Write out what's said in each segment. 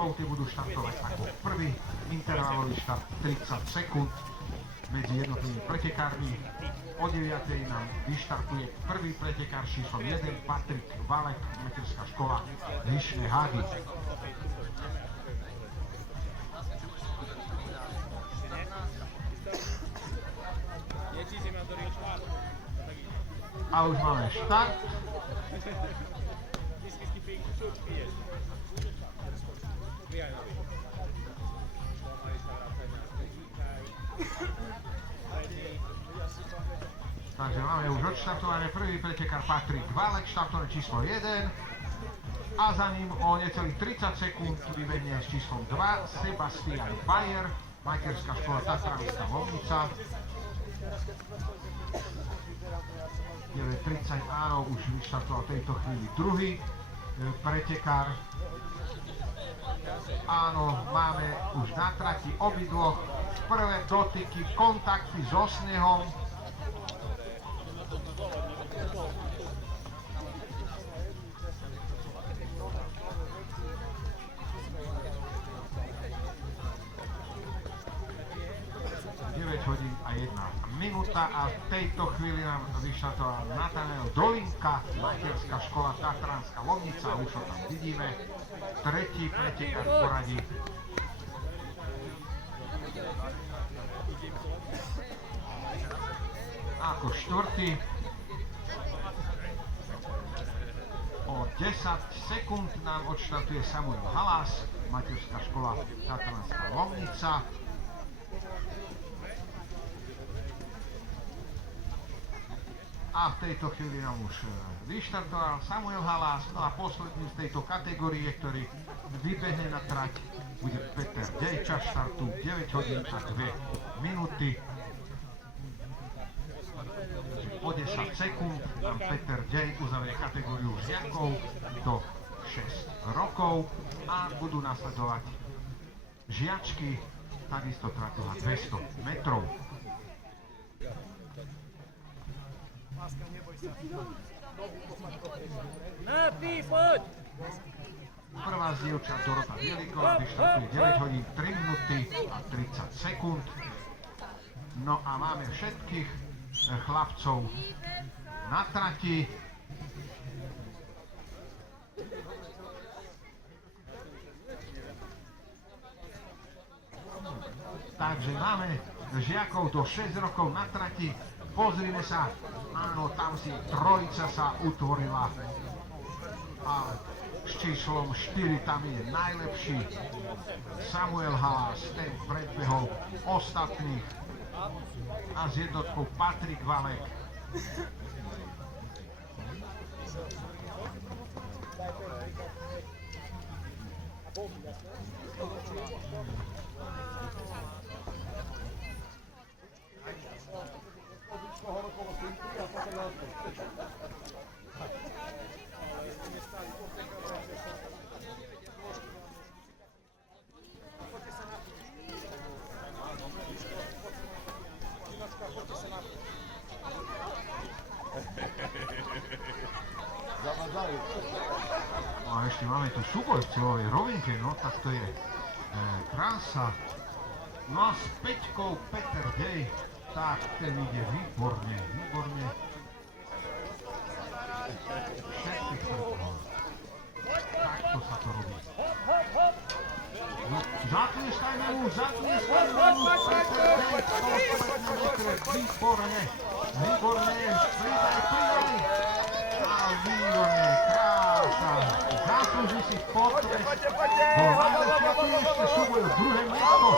rokov, tí budú štartovať ako prvý, intervalový štart 30 sekúnd medzi jednotlivými pretekármi. O 9. nám vyštartuje prvý pretekár číslo 1, Patrik Valek, materská škola Vyšné Hágy. A už máme štart. Takže máme už odštartované prvý pretekár Patrik Valek, štartové číslo 1. A za ním o necelých 30 sekúnd vybehne s číslom 2 Sebastian Bayer, materská škola Tatranská Lomnica. 9:30, áno, už vyštartoval v tejto chvíli druhý pretekár. Áno, máme už na trati obidvoch prvé dotyky, kontakty so snehom. Hodín a 1 minúta a v tejto chvíli nám vyštartoval Nathanael Dolinka, materská škola Tatranská Lomnica, už ho tam vidíme, tretí pretekár v poradí. Ako štvrtý o 10 sekúnd nám odštartuje Samuel Halás, materská škola Tatranská Lomnica. A v tejto chvíli nám už vyštartoval Samuel Halás. No a posledný z tejto kategórie, ktorý vybehne na trať, bude Peter Dej. Čas štartu 9 hodín a 2 minúty. O 10 sekúnd nám Peter Dej uzavrie kategóriu žiakov do 6 rokov a budú nasledovať žiačky, takisto trať 200 metrov. Prvá z dievčat Dorota Bieliková vyštartuje 9 hodín 3 minúty a 30 sekúnd. No a máme všetkých chlapcov na trati. Takže máme žiakov do 6 rokov na trati. Pozrime sa, áno, tam si trojica sa utvorila a s číslom 4 tam je najlepší Samuel Halás, ten predbehol ostatných a s jednotkou Patrik Valek. No a ešte máme tu súboj v cieľovej rovinke, no tak to je krása. No a s Peťkou Peter Dej, tak ten ide výborne, výborne. Všetkých predbehol. Takto sa to robí. No, zatlieskajme mu, Peter Dej, 100 metre, výborne, výborne, pridali. A výborne, krása, zaslúži si potres, bol najlepší ešte súboj v druhé miesto.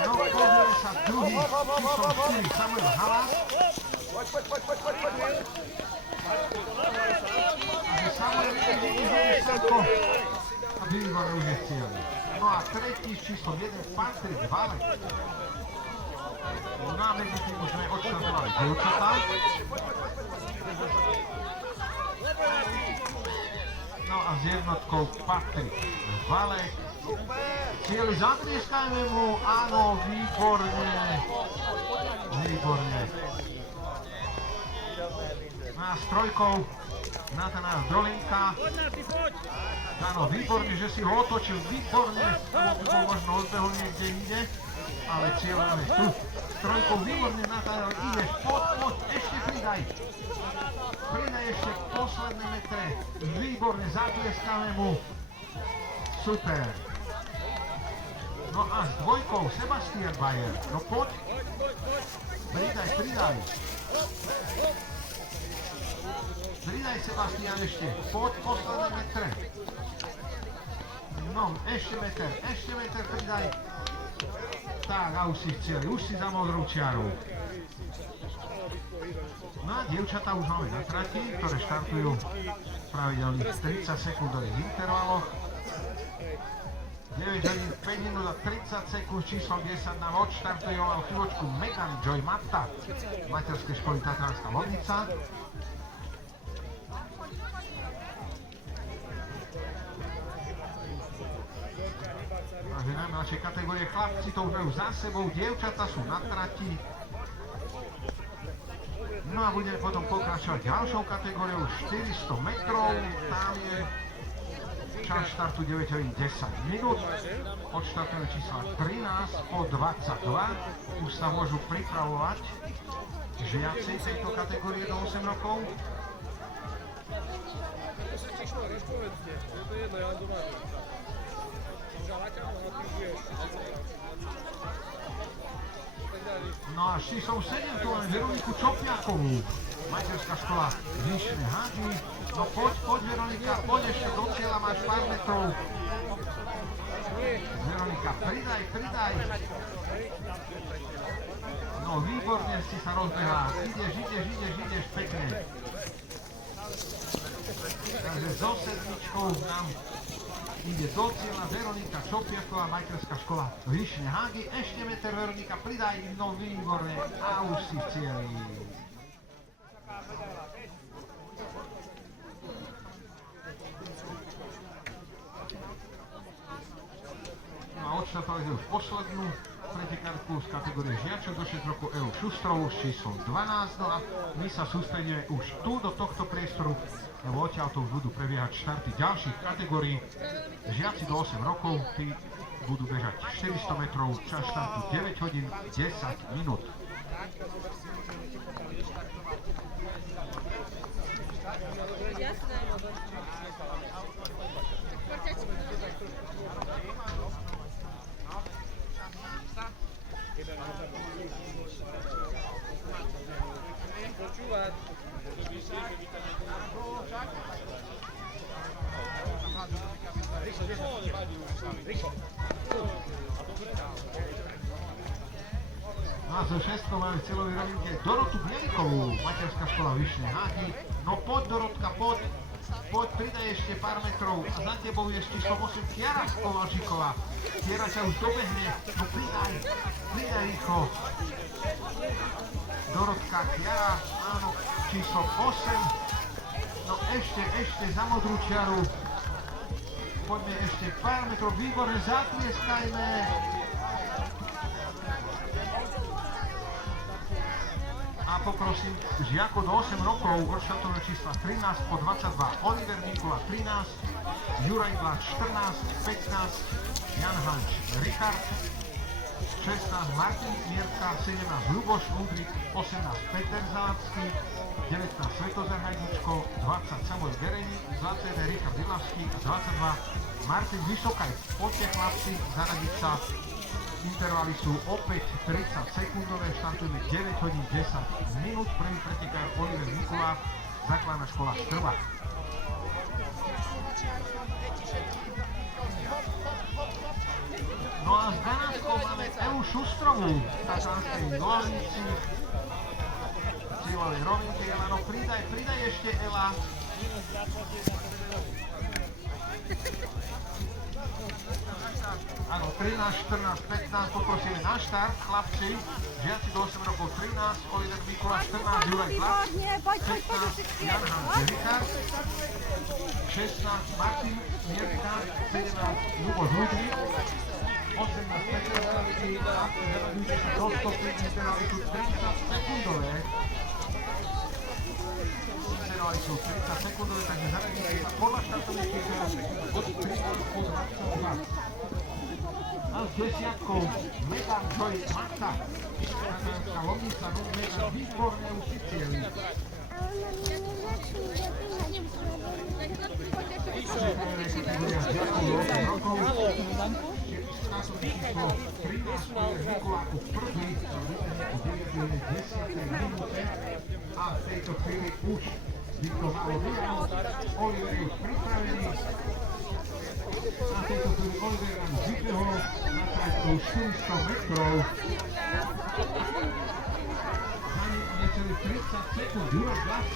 No pozrieme sa druhý, číslom 4, Samuel Halás. Takže Samuel ide vysoko a výborne už je cieľný. No a tretí s číslom 1, Patrik Valek. No a medzi tým už sme odštartovali dievčatá. No a s jednotkou Patrik Valek. Cieli zatlieskajme mu, áno, výborne. Výborne. No a s trojkou Natanael Drolinka. Áno, výborne, že si ho otočil, výborne, lebo bol možno odbehol niekde inde, ale cieľ máme tu. S trojkou výborne, Natanael, ideš, poď, ešte pridaj. Pridaj ešte posledné metre, výborne, zatlieskáme mu. Super. No a s dvojkou Sebastian Bayer, no poď. Pridaj. Pridaj, Sebastian, ešte. Poď, posledné metre. No, ešte meter pridaj. Tak, a už si chceli, už si za modrou čiarou. No a dievčatá už máme na trati, ktoré štartujú v pravidelných 30 sekundových intervaloch. 9 hodín 5 minút a 30 sekúnd, číslo 10 nám odštartuje o chvíľočku Megan Joy Matta z materskej školy Tatranská Lomnica. Takže najmladšie kategórie chlapci to už majú za sebou, dievčatá sú na trati. No a budeme potom pokračovať ďalšou kategóriou 400 metrov, tam je čas štartu 9 hodín 10 minút, odštartujeme čísla 13 po 22, už sa môžu pripravovať žiaci tejto kategórie do 8 rokov. No a číslom 7 tu máme Veroniku Čopiakovú, materská škola Vyšné Hády. No poď Veronika, poď ešte do cieľa, máš pár metrov. Veronika, pridaj. No výborne si sa rozbehla, ideš pekne. Takže so sedmičkou nám ide do cieľa Veronika Čopiaková, materská škola Vyšné Hágy. Ešte meter, Veronika, pridaj, no výborne, a už si v cieli. No a odštartovali sme už poslednú pretekárku z kategórie žiačov do 6 rokov EU Šustrovú s číslom 12. No a my sa sústredíme už tu do tohto priestoru, lebo odtiaľ to už budú prebiehať štarty ďalších kategórií. Žiaci do 8 rokov, tí budú bežať 400 metrov, čas štartu 9 hodín 10 minút. No a zo 6 máme v celovej rovine Dorotu Bielikovú, materská škola Vyšné Hády. No poď, Dorotka, poď, pridaj ešte pár metrov a za tebou je číslo 8 Kiara Kovalčíková. Kiara ťa už dobehne, no pridaj rýchlo. Dorotka, Kiara, áno, číslo 8. No ešte za modrú čiaru. Poďme ešte pár metrov, výborne, zatlieskajme. A poprosím žiakov do 8 rokov, odštartové čísla 13 po 22, Oliver Mikula 13, Juraj Blač 14, 15, Jan Hanč Richard, 16 Martin Mierka, 17 Ľuboš Ludvík, 18 Peter Zalacký, 19 Svetozar Hajdučko, 20 Samuel Gereni, 21 Richard Ilavský a 22 Martin Vysokaj. Poďte chlapci, zaradiť sa. Intervaly sú opäť 30 sekundové, štartujeme 9 hodín 10 minút. Prvý pretekár Oliver Mikula, základná škola Štrba. No a s 12 máme EU Šustrovú v Tatranskej Lomnici. V cieľovej rovinke, Ela, no pridaj ešte, Ela. Áno, 13, 14, 15, poprosíme na štart, chlapci, žiaci do 8 rokov 13, Oliver Mikula 14, Juraj Blač, 15, Jan Hanč Richard, 16, Martin Mierka, 17, Ľuboš Ludvík, 18, Peter Zalacký a zaradujte sa do 105 intervaly, sú 30 sekundové. Vyzerali sú 30 sekundové, takže zaradíte sa podľa štartoviských od 3:22. A s desiatkou Megan Joyce Marta. Tatarská Lomnica, no Megan výborne už si cieli. Kategória žiakov do 8 rokov. Startovné číslo 13 je Mikuláku prvý, v 10. minúte. A v tejto chvíli už vykonalo výjazd. Oliver je už pripravený. A v tejto chvíli Oliver nám vybehol na trajku 400 metrov. Za ním necelých 30 sekúnd Juraj Blaž.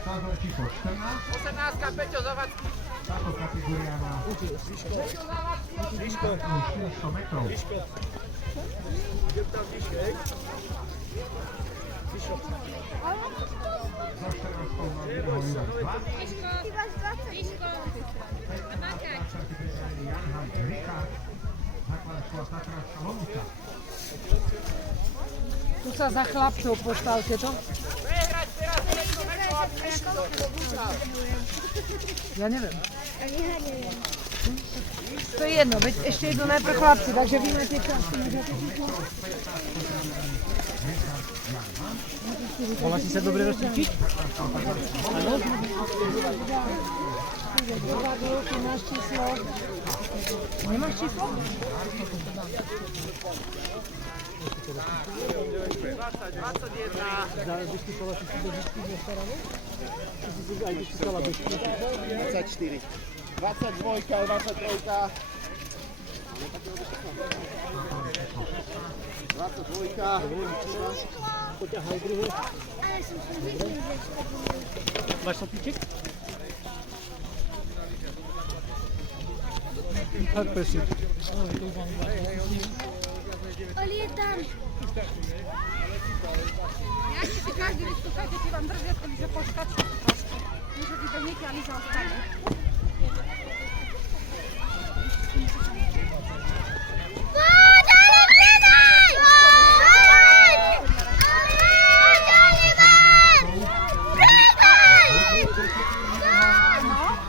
Startovné číslo 14. 18, Peťo Zavacký. Táto kategória má 400 metrov. Za 14 má vybehol Juraj Blaž. 15 pripravený Jan Richard. Základná škola Tatranská Lomnica. Tu sa za chlapcov postavte, čo? Ja neviem. To je jedno, veď ešte idú najprv chlapci, takže vy máte čas. Bola si sa dobre rozcvičiť? Áno? Máš číslo? Nemáš číslo? Vyskúšala si do výšky nestarano? Či si aj vyskúšala do výšky? 24. 22, 23. 22. Poťahaj druhú. Máš sopíček? Tak prosím. Oli je tam. Jak si každý vystúpajte, si vám držia, že počkáte trošku. Nie, že vybehnete, ale zaostane. Poď, ale predaj! Poď!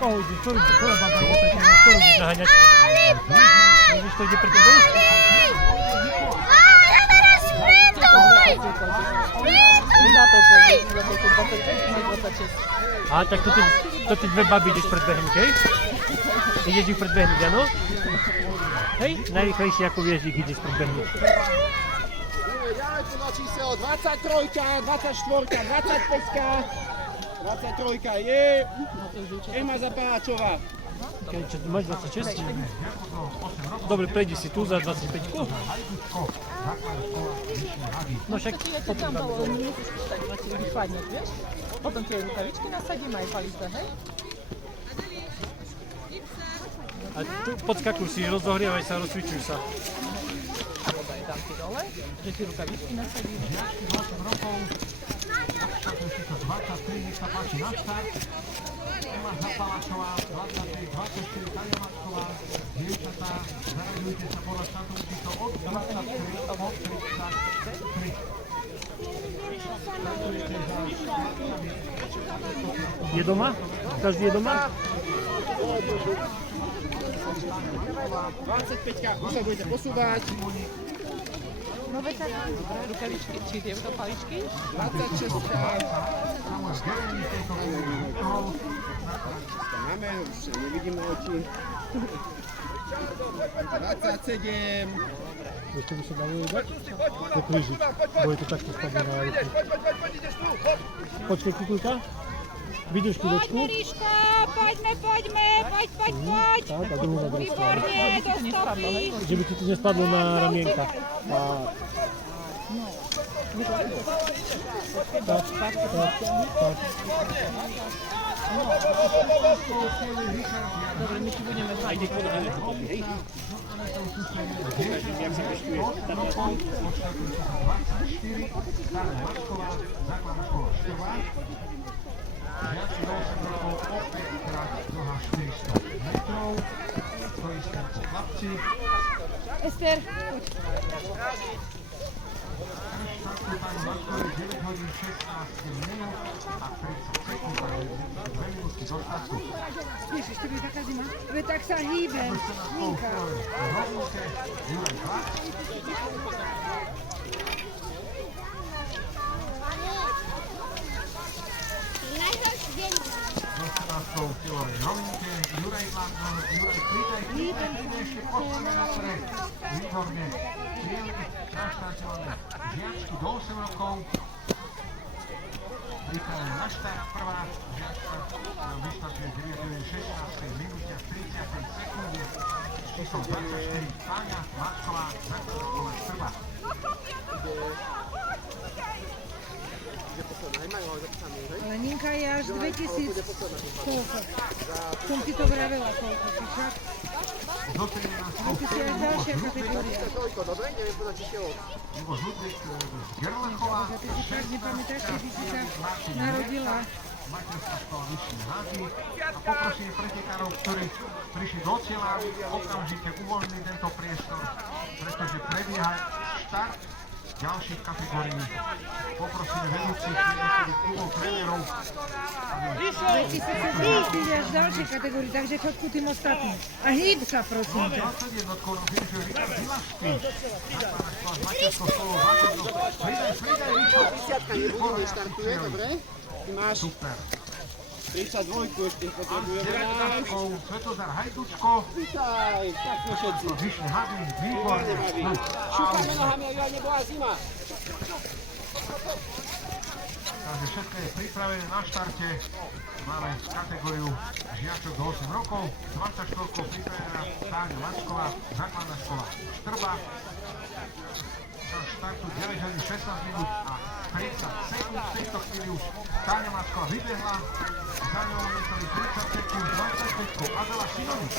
Pohode, čo robíš? Ktorá baba je opäť na skoro budeš naháňať? Môžeš to ide pre tebou? A tak to ty dve baby ideš predbehnúť, hej? Ideš ich predbehnúť, áno? Hej? Najrýchlejšie ako vieš, ich ideš predbehnúť. Ďalej tu na čísel 23, 24, 25, 23 je Ema Zapáčová. Čo, máš 26? Dobre, prejdi si tu za 25. No však potom dáme dole. Vychladnúť, vieš? Potom tie rukavičky nasadím aj palice, hej? A tu podskakuj si, rozohrievaj sa, rozcvičuj sa. Dobre, dám ti dole, že tie rukavičky nasadím. 8 rokov, číslo 23, nech sa páči na štart. Ema Zapaláčová, 23, 24, Tania Mačková, dievčatá, zaraďujte sa podľa štartovú číslo od 23 po 33. Je doma? Každý je doma? 25, už sa budete posúvať. No veď tak, rukavičky, či tieto paličky? 26. Máme, už nevidíme oči. 27. Vieš, čo by sa dalo dať? Pokrížiť, bo je to takto spadne na ruku. Počkej, kukulka. Vydrž chvíľočku. Ríška, poďme, poď. Tak, a druhú na druhú stranu. Výborne, do stopy. Že by ti to nespadlo na ramienka. Tak. Dobre, my ti budeme zájsť. Žiaci do 8 rokov opäťkrát dlhá 400 metrov. To isté ako chlapci. Ester, Štartu pani Matkovi 9 hodín 16 minút a 30 sekúnd, ale 2 minútky do štartu. Ježiš, to bude taká zima. Veď tak sa hýbem. Ninka. Rovnúke Juraj Hlad. Do 17. kilovej rovnike Juraj Hlad, Juraj Klídaj, ešte posledné na stred. Výborne. Cieli na štarte máme žiačky do 8 rokov. Pripravené na štart. Prvá žiačka nám vyštartuje 9.16 minúte a 30 sekunde. Číslom 24 Táňa Macková, základná škola Štrba. Ale Ninka je až 2000. Koľko? Som ti to vravela, koľko. Však? Do 13. No ty si až ďalšia kategória. Ivo Žudvík z Gerlachová. Ty si fakt nepamätáš, kedy si sa narodila. Materská škola vyššie háky. A poprosím pretekárov, ktorí prišli do cieľa, okamžite uvoľniť tento priestor, pretože prebieha štart ďalších kategórií. Poprosím vedúcich jednotlivých klubov, trénerov, aby... Ty si až ďalšie kategórie, takže choď ku tým ostatným. A hýb sa, prosím ťa. 21 konom využil Richard Zilašský. Základná škola s materskou školou Váčovnou. Pridaj, Ričo. Nebudeme štartuje, dobre? Ty máš Super. 32 ešte A s potrebujeme 19 Svetozar Hajdučko. Vítaj, tak sme všetci. Vyššie háky, výborne. Šúpame nohami, aby aj nebola zima. Takže všetko je pripravené na štarte. Máme kategóriu žiačok do 8 rokov. 24 pripravená Táňa Macková, základná škola Štrba. Čas štartu 9 hodín 16 minút a 30 sekúnd. V tejto chvíli už Táňa Macková vybehla. Za ňou metali 30 sekúnd, 25 Adela Šinovič.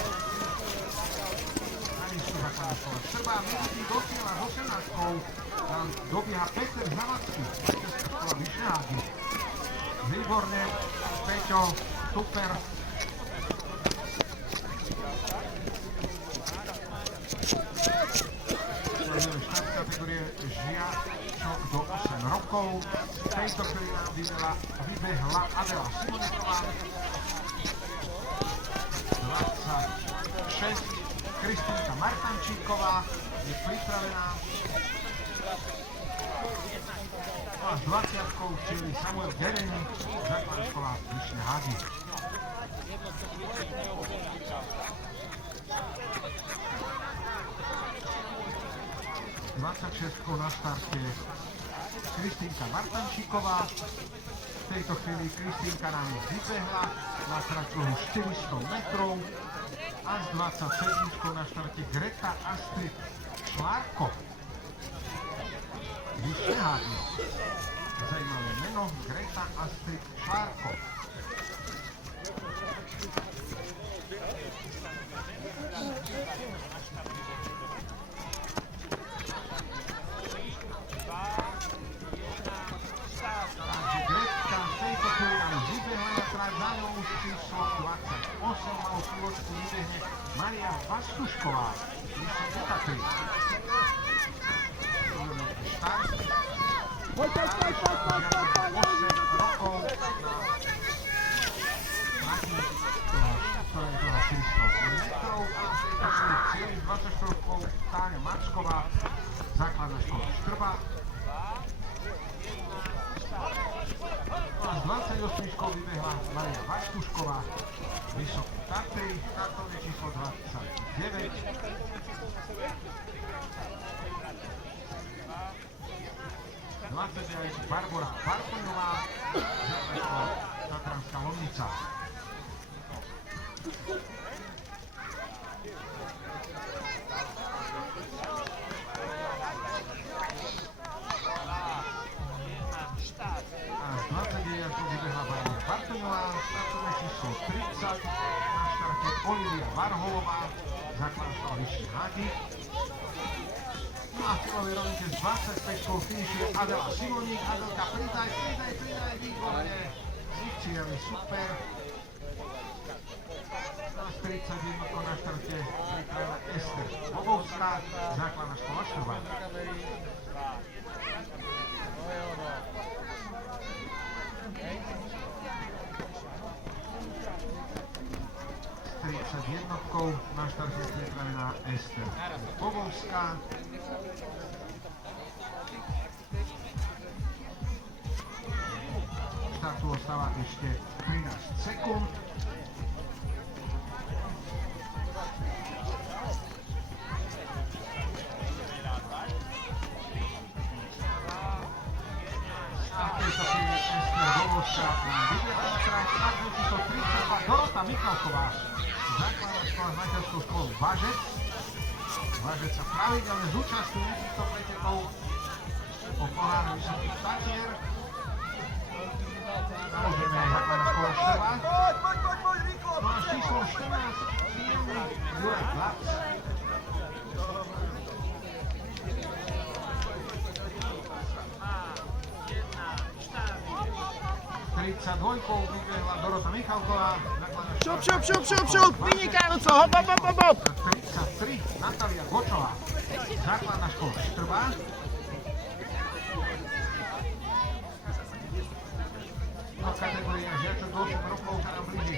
Najvyššiu základná škola Štrba. Minutý do cieľa s 18 tam dobieha Peter Zavacký. Materská škola vyššie háky. Výborne, Peťo, super. Štart kategórie žiačok do 8 rokov. V tejto chvíli nám vybehla Adela Simoniková. 26. Kristýnka Martančíková je pripravená. A s 20-kou včieli Samuel Dereni, základná škola vyššie háky. S 26-kou na štarte Kristýnka Martančíková. V tejto chvíli Kristýnka nám vybehla na trať 400 metrov. A s 27-kou na štarte Greta Astrid Šlárko. Vyššie háky. Zajímavé meno, Greta Astrid Šlárko. Takže Gretka v tejto chvíli nám vybehla na trať, za ňou už číslo 28, a o chvíľočku vybehne Maria Pastušková. Číslo 23. Štart. Poď. 8 rokov na trati, ktorá je toho 400 metrov a cieľi 24 rokov Táňa Macková, základná škola Štrba. A s 28-čkou vybehla Maria Vaštušková, Vysoký Tatry, štartovné číslo 29. Barbora Bartoňová, Tatranská Lomnica. A z 29 vybehla Barbora Bartoňová, štartové číslo 30, na štarte Olivia Varholová, základná škola vyššie háky. No a v silovej rovnice s 25-kou finišuje Adela Simoník. Adelka, pridaj, výborne. Cvičieli, super. Na 41 na štarte pripravená Ester Bobovská, základná škola Štrba. jednotkou na štarte je pripravená Ester Bobovská. Štartu ostáva ešte 13 sekúnd. A v tejto chvíli Ester Bobovská vybiela na trať startujúci číslo 32 Dorota Michalková. Základná škola s materskou školou Važec. Važec sa pravidelne zúčastňuje týchto pretekov o pohár Vysokých Tatier. Samozrejme aj základná škola Števa. No a s číslom 14 príjemný Juraj Glac. 32 vybehla Dorota Michalková. Šup, vynikajúco, hop. 33 Natália Gočová. Základná škola Štrba. No kategória žiačok do 8 rokov sa nám blíži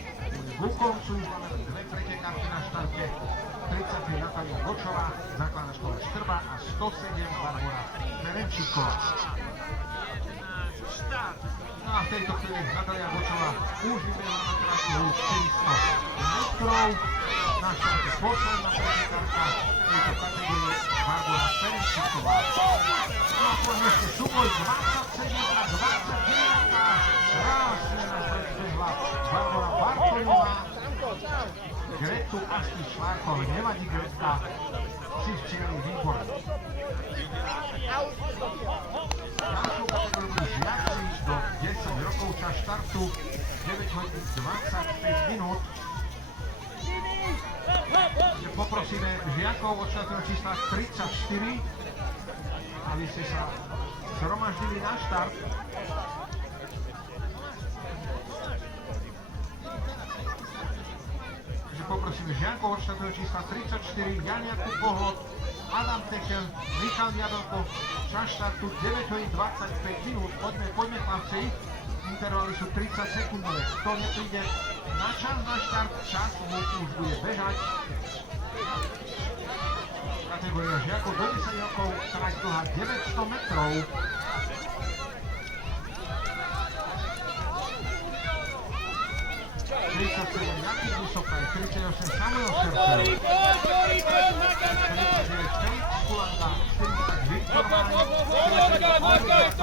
ku koncu. Máme dve pretekárky na štarte. 33 Natália Gočová, základná škola Štrba a 107 Barbora Ferenčíková. No a v tejto chvíli Natália Gočová už vybehla na trasu 400 metrov. Na štarte posledná pretekárka tejto kategórie Barbora Ferenčíková. No a potom ešte súboj 27 a 29. Krásne nás predbehla Barbora Bartoňová. Gretu Asti Švárko, ale nevadí Gretka, si včerali výborne. Ďalšou kategóriou budú žiaci do 10 rokov, čas štartu 9 hodín 25 minút. Poprosíme žiakov od štartného čísla 34, aby ste sa zhromaždili na štart. Poprosíme žiakov od štartného čísla 34, Jan Jakub Bohlot, Adam Tekel, Michal Jadolko, čas štartu 9 hodín 25 minút. Poďme chlapci, intervaly sú 30 sekundové. Kto nepríde na čas na štart, čas už bude bežať. Kategória žiakov do 10 rokov, trať dlhá 900 metrov. 37 Jakub Vysoká, 38 Samuel Šercer, 39 Felix Kulanda, 40 Viktor Mánek, 40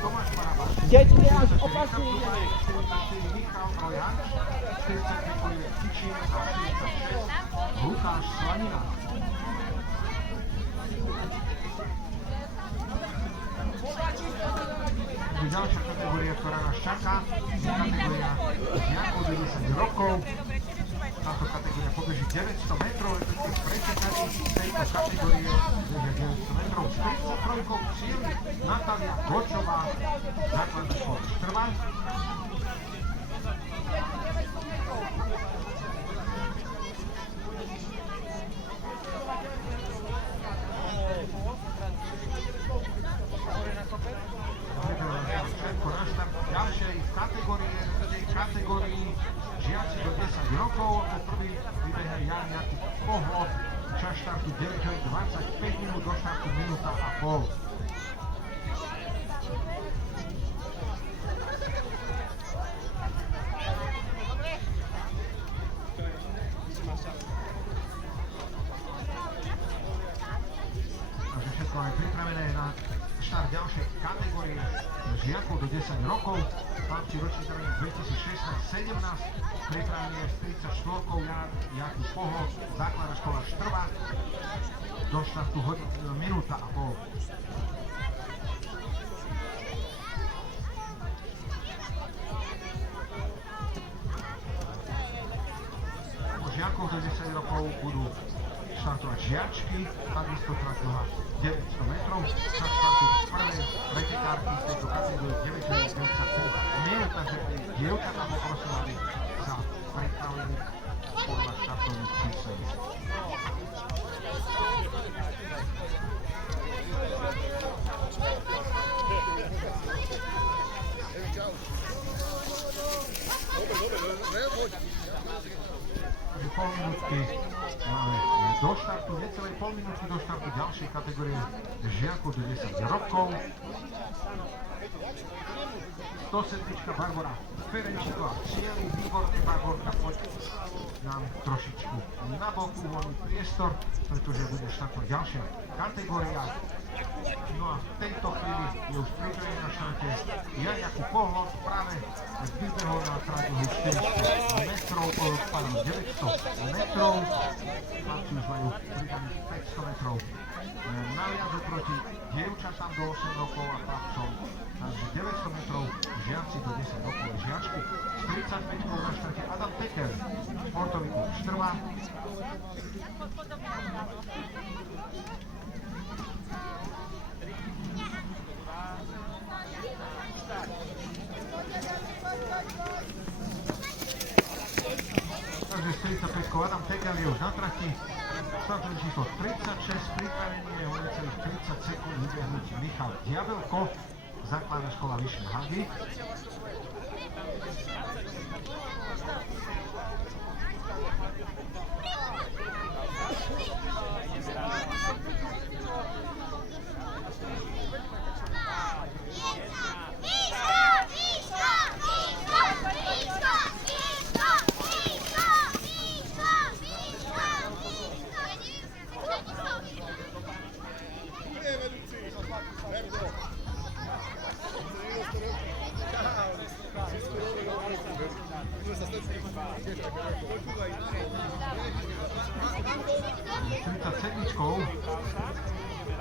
Tomáš Barabáš, 44 Michal Rojanč, 45 Oliver Kičín a 46 Lukáš Slanina. Ďalšia kategória, ktorá nás čaká, je kategória žiakov do 10 rokov. Táto kategória pobeží 900 metrov, respektíve pretekári tejto kategórie bežia 900 metrov. S 33 cieľi Natália Gočová, základná škola Štrba. Ďalšej kategórii žiaci do 10 rokov, ako prvý vybehne Jan Jakub Bohlot, čas štartu 9 hodín 25 minút, do štartu minúta a pol. Takže všetko je pripravené na štart ďalšej kategórie žiakov do 10 rokov. Chlapci ročník 2016-17, pripravený je s 34-kou Jakub Bohlot, základná škola Štrba, do štartu minúta a pol. U žiakov do 10 rokov budú štartovať žiačky, takisto trať dlhá 900 metrov, čas štartu z prvej pretekárky z tejto kategórie 9,53 minút, takže dievčatá poprosím, aby sa pripravili podľa štartových čísel. Takže po do štartu, necelej pol minúty do štartu ďalšej kategórie žiakov do 10 rokov. 107 Barbora Ferenčíková, cieli, výborné Barborka, poď nám trošičku na boku, voľný priestor, pretože bude štartovať ďalšia kategória. No a v tejto chvíli je už pripravený na štarte Jan Jakub Pohlod, práve vybehol na tráťu 400 metrov, 900 metrov, chlapci už majú pridaných 500 metrov naviac oproti dievčatám do 8 rokov a chlapcom, takže 900 metrov žiaci do 10 rokov a žiačky. S 35 na štarte Adam Peker, športový klub Štrva. Takže s 35 Adam Peker je už na trati. Startový číslo 36, pripravenie je o necelých 30 sekúnd vybehnúť Michal Diabelko, základná škola Vyšné Hagy.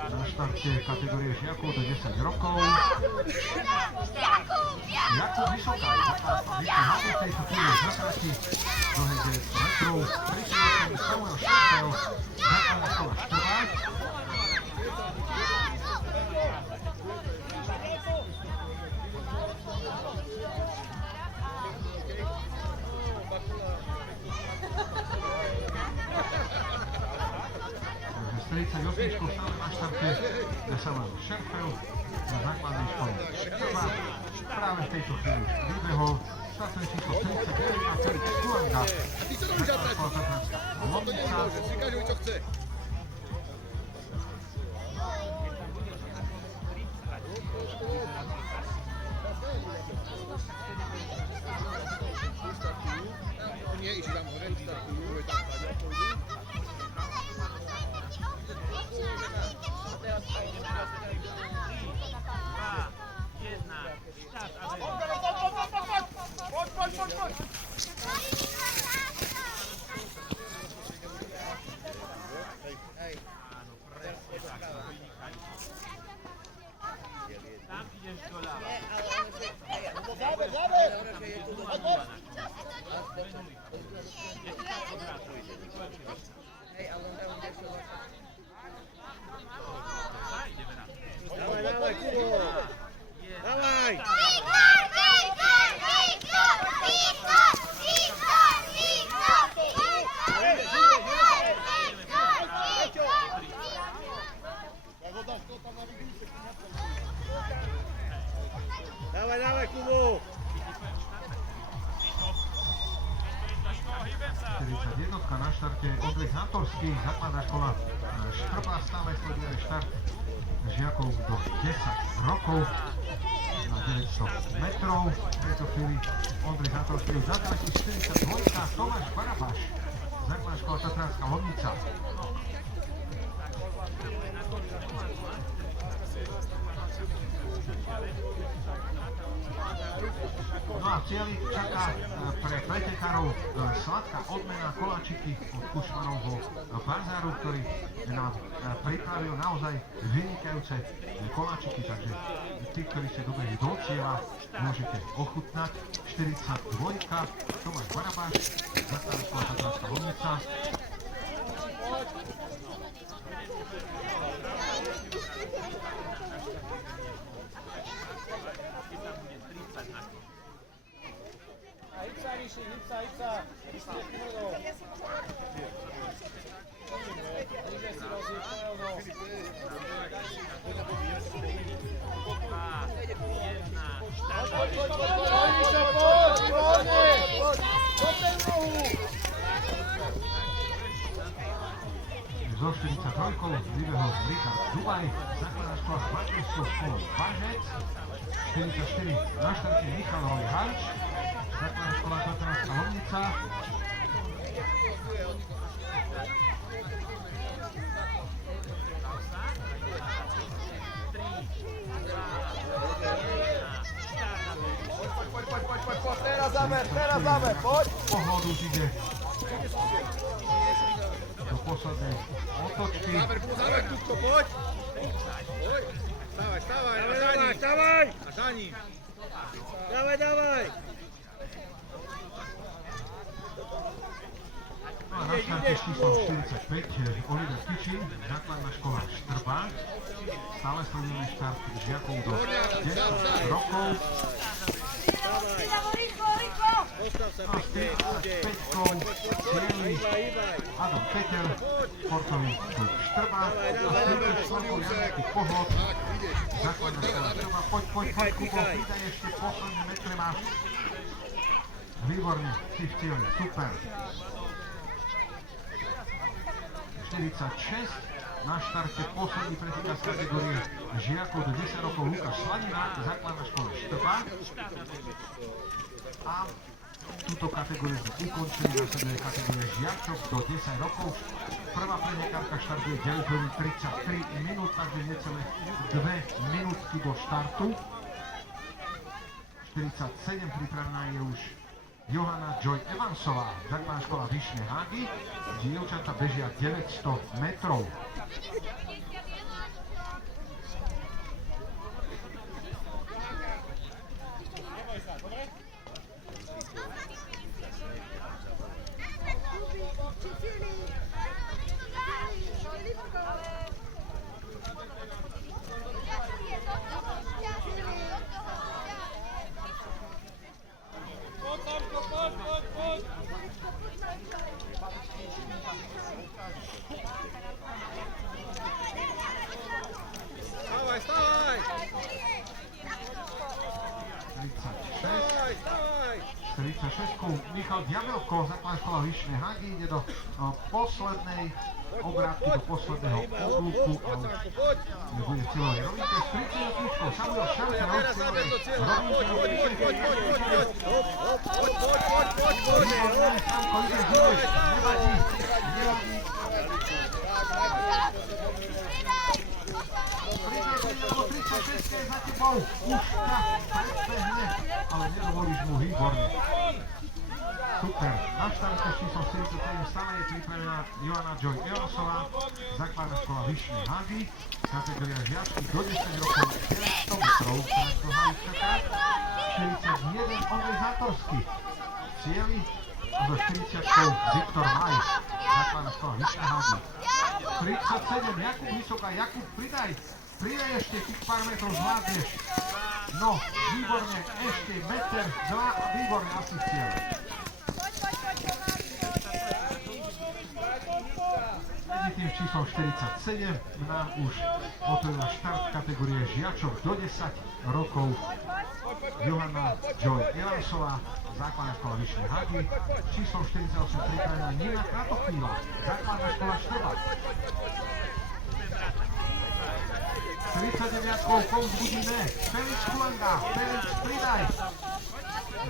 Na štarte kategórie žiakov do 10 rokov. Jakub Vysoká, základný v tejto chvíli na trati, dlhé 900 metrov. 38 Samuel Šertel, základná škola Štrva. S 38 stále na štarte Samuel Šertel na základnej škole Štrva. Práve v tejto chvíli vybehol štartové číslo 39 a Felix Kulanda, základná škola Tatranská Lomnica. Dawaj, Kubu! 41 na štarte Ondrej Zátorský, základná škola Štrba, stále sleduje štart žiakov do 10 rokov na 900 metrov. V tejto chvíli Ondrej Zátorský už na trati 42, Tomáš Barabáš, základná škola Tatranská Lomnica. No a v cieli čaká pre pretekárov sladká odmena koláčiky od Kušmanovho bazáru, ktorý nám pripravil naozaj vynikajúce koláčiky, takže tí, ktorí ste dobehli do cieľa, môžete ochutnať. 42, Tomáš Barabáš, základná škola Tatranská Lomnica. zo 43 vybehol Richard Dubaj, základná škola s materskou školou Bažec, 44 na štarte Michal Rojharč, základná škola Tatranská Lomnica, Teraz dáme, poď! Pohľad už ide do poslednej otočky. Záver, Kutko, poď! Poď! Stávaj, stávaj! A za ním! Dávaj! No a na štarte číslo 45 Oliver Pičin, základná škola Štrba. Stále sledujeme štart žiakov do 10 rokov. Postav sa A 45-kou cieli Adam Peter, sportový klub Štrba. A 44-kou Janský Pohlod, základná škola Štrba. Poď, Kubo, pridaj ešte posledné metre máš. Výborne, si v cieli, super. 46, na štarte posledný pretekár z kategórie žiakov do 10 rokov Lukáš Sladina, základná škola Štrba. A túto kategóriu sme ukončili, nasleduje kategória žiakov do 10 rokov. Prvá pretekárka štartuje deliteľmi 33 minút, takže necelé 2 minútky do štartu. 47 pripravená je už Johana Joy Evansová, základná škola Vyšné Hágy. Dievčatá bežia 900 metrov. Stávaj! 36 Michal Diabelko, základná škola Vyšné Hágy, ide do poslednej obrátky, do posledného oblúku a už bude v cieľovej rovinke. S 30 Samuel Šarter, Teraz záver do cieľa! Poď! Samko, ideš, nevadí. 36 je za tebou, už ťa predbehne, ale nedovolíš mu, výborne. Super, na štarte číslo 47 stále je pripravená Johana Joy Evansová, základná škola Vyšné Hágy, kategória žiačky do 10 rokov 900 metrov, Franko Halicaka, 41 Ondrej Zátorský, cieli a zo 40 Viktor Maj, základná škola Vyšné Hágy, 37 Jakub Vysoká, Jakub pridaj ešte tých pár metrov zvládneš. No, výborne, ešte meter, dva a výborne asi cieľ. Medzi tým číslom 47 nám už otvorila štart kategórie žiačov do 10 rokov Johana Joy Evansová, základná škola Vyšné Hágy, číslom 48 pripravená Nina Kratochvíla, základná škola Štrba. 39-kou povzbudíme Felix Kulanda, Felix pridaj.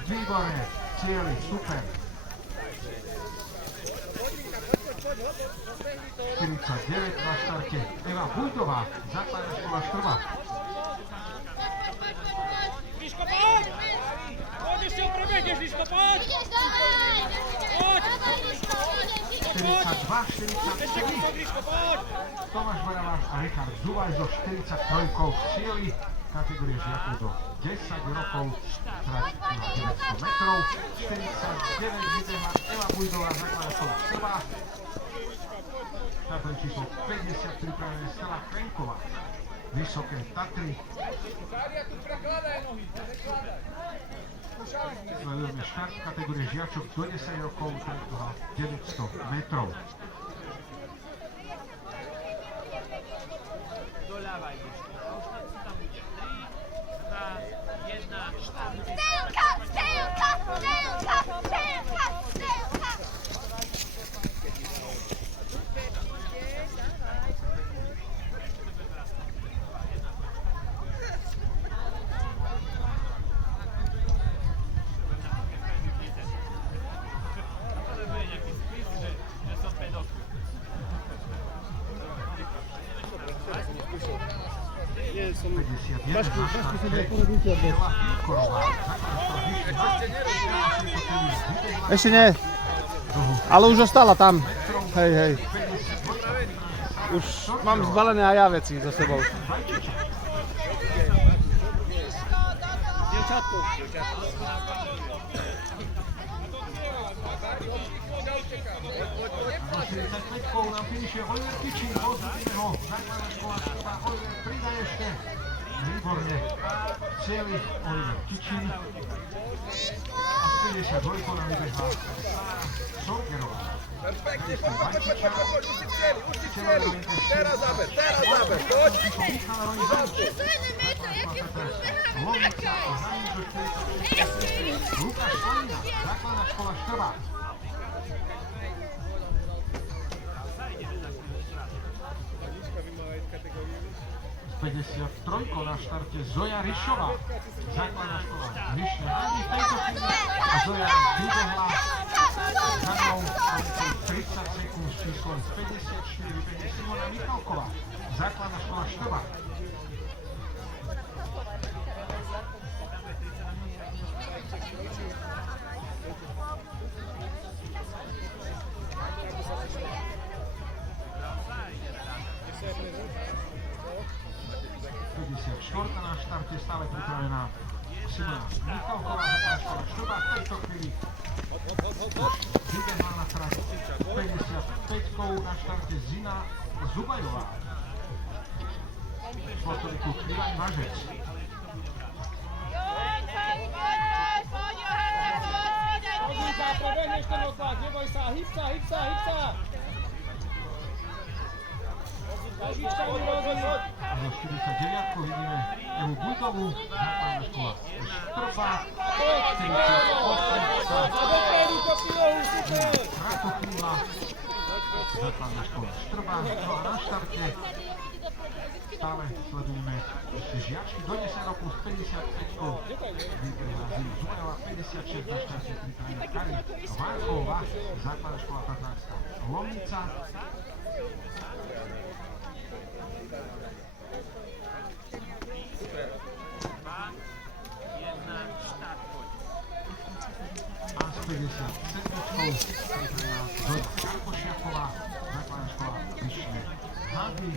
Výborne, cieli, super. 49 na štarte Eva Bujdová, základná škola Štrba. Liško, poď! Poď ešte prebehneš, Liško, poď! Poď! 42-43 Tomáš Bojaváš a Richard Dubaj zo 43 v cieli, kategórie žiakov do 10 rokov, trať na 900 metrov, 49 vydehla Eva Bujdová, základná škola Štrba, táto je číslo 50 pripravené Stella Krenková, Vysoké Tatry. Sledujeme štart kategórie žiačok do 10 rokov, trajkoha 900 metrov. Doľava ideš. Tam bude 3, 2, 1, štart. Stelka! 51 na štarte. Ela Filkorová. Základná škola Vyšný Hádí. Ešte nie. Ale už ostala tam. Hej, hej. Už mám zbalené aj ja veci so sebou. Dievčatko. 45 nám finišuje Oliver Kičín, pozitívneho. Základná škola Štrba. Oliver pridá ešte. Výborne. Celý Oliver Kičín. A z 52 nám vybehla Sorgerová. Perfektne, poď, už si cieli. Teraz záber, poď. Lovica, Zaničo 46. Lukáš Slanina, základná škola Štrba. Z 53 na štarte Zoja Rišová, základná škola Vyšné Hádí v tejto chvíli. A Zoja vybehla za mnou 30 sekúnd s číslom 54, vybehne Simona Michalková, základná škola Štrba. Štvrtá na štarte, stále pripravená Simona Michalková, základná škola Štrba. V tejto chvíli vybehla na trať 55-kou na štarte Zina Zubajová. Športový klub Ivan Mažec. Prebehneš ten otlak, neboj sa, hyb sa. A zo 49 vidíme Evu Bujtovú, základná škola Štrba. 48 Kratochvíľa, základná škola Štrba. No a na štarte stále sledujeme ešte žiačky do 10 rokov s 55-kou. Vybehla Zina Zubajová, 56 na štarte pripravená Karin Várková, základná škola Tatárska Lomnica. A s 57-čkou pripravená Zoja Karpošiaková, základná škola Vyšné Hádí.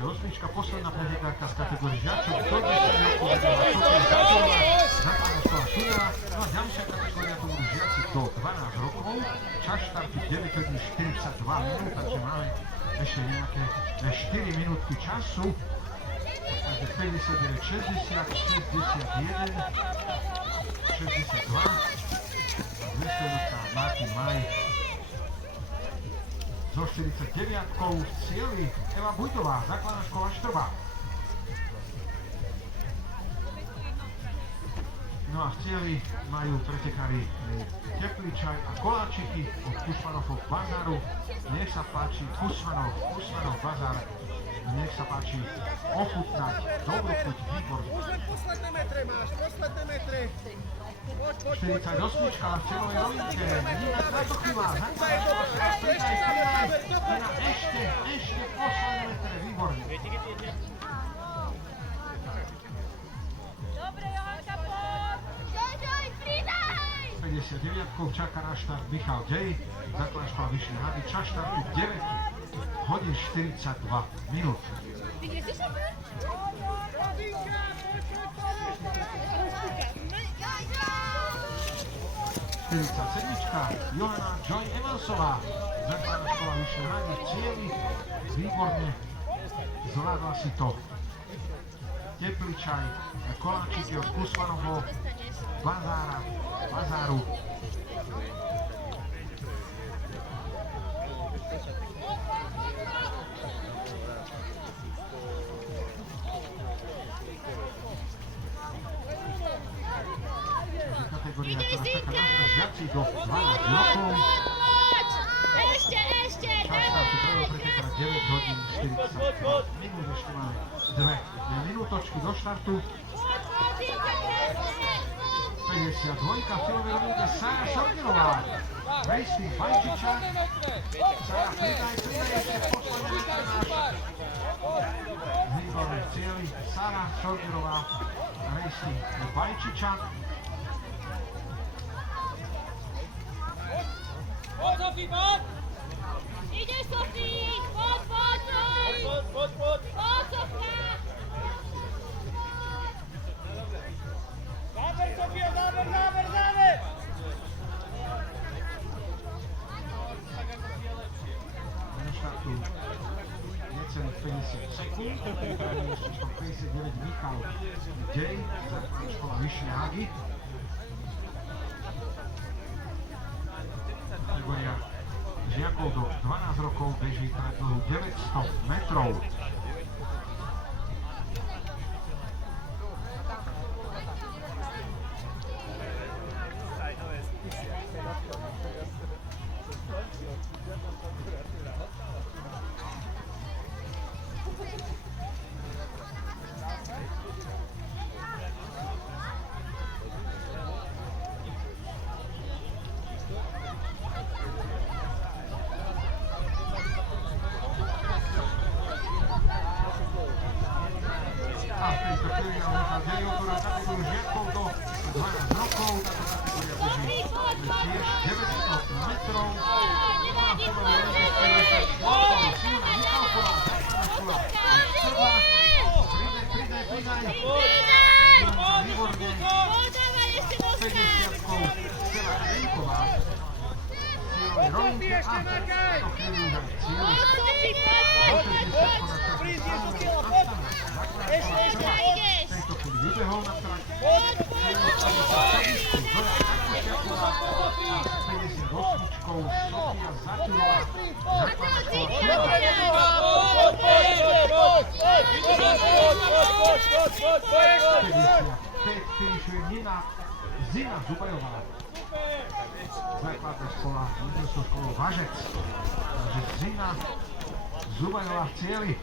Osmička, posledná pretekárka z kategórie žiačov, do 10 rokov vybehla Sofia Záčová, základná škola Šuneva. No a ďalšia kategória to budú žiaci do 12 rokov, čas štartu 9 hodín 42 minút, takže máme ešte nejaké 4 minútky času. Takže 59, 60, 61, 62, Veselúka, Martin Maj. So 49-kou v cieli Eva Bujtová, základná škola Štrba. No a v cieli majú pretekári tepličaj a koláčiky od Kusmanovho bazáru. Nech sa páči, Kusmanov bazár, nech sa páči ochutnať dobrú chuť, výbor. Už len posledné metre máš, posledné metre. 48-čka v celovej rovinke, Nina Kratochvíľa, základná škola Štrba. Ešte posledné metre, výborne. Dobre, Johanka, poď! Joj, pridaj! 59-kou čaká na štart Michal Dej, základná škola Vyšné Hádí, čas štartu 9 hodín 42 minút. 47. Johana Joy Evansová. Základná škola Vyššie Hady v Cieli. Výborne zvládla si to. Tepličaj, koláčiky od Kusmanovho bazáru. Kategória, ktorá čaká na žiaci do 12 rokov. Ešte, Čas tu treba preteká na 9 hodín 40 minút, ešte máme 2 minútočky do štartu. 52. Filovej rovníke Sára Šorgerová. Racing Bajčiča. Sára, pridaj, ešte posledný náš. Výborné v cieli. Sára Šorgerová. Racing Bajčiča. Ide Sofí! Poď, Sofia! Záber, Sofia, záber! Na štartu necelých 50 sekúnd. Pripravený s číslom 59 Michal Dej, základná škola Vyššie Hady. Kategória žiakov do 12 rokov beží trať dlhu 900 metrov. Zina Zubajová, základná škola, ministerskou školou Važec. Takže Zina Zubajová v cieli.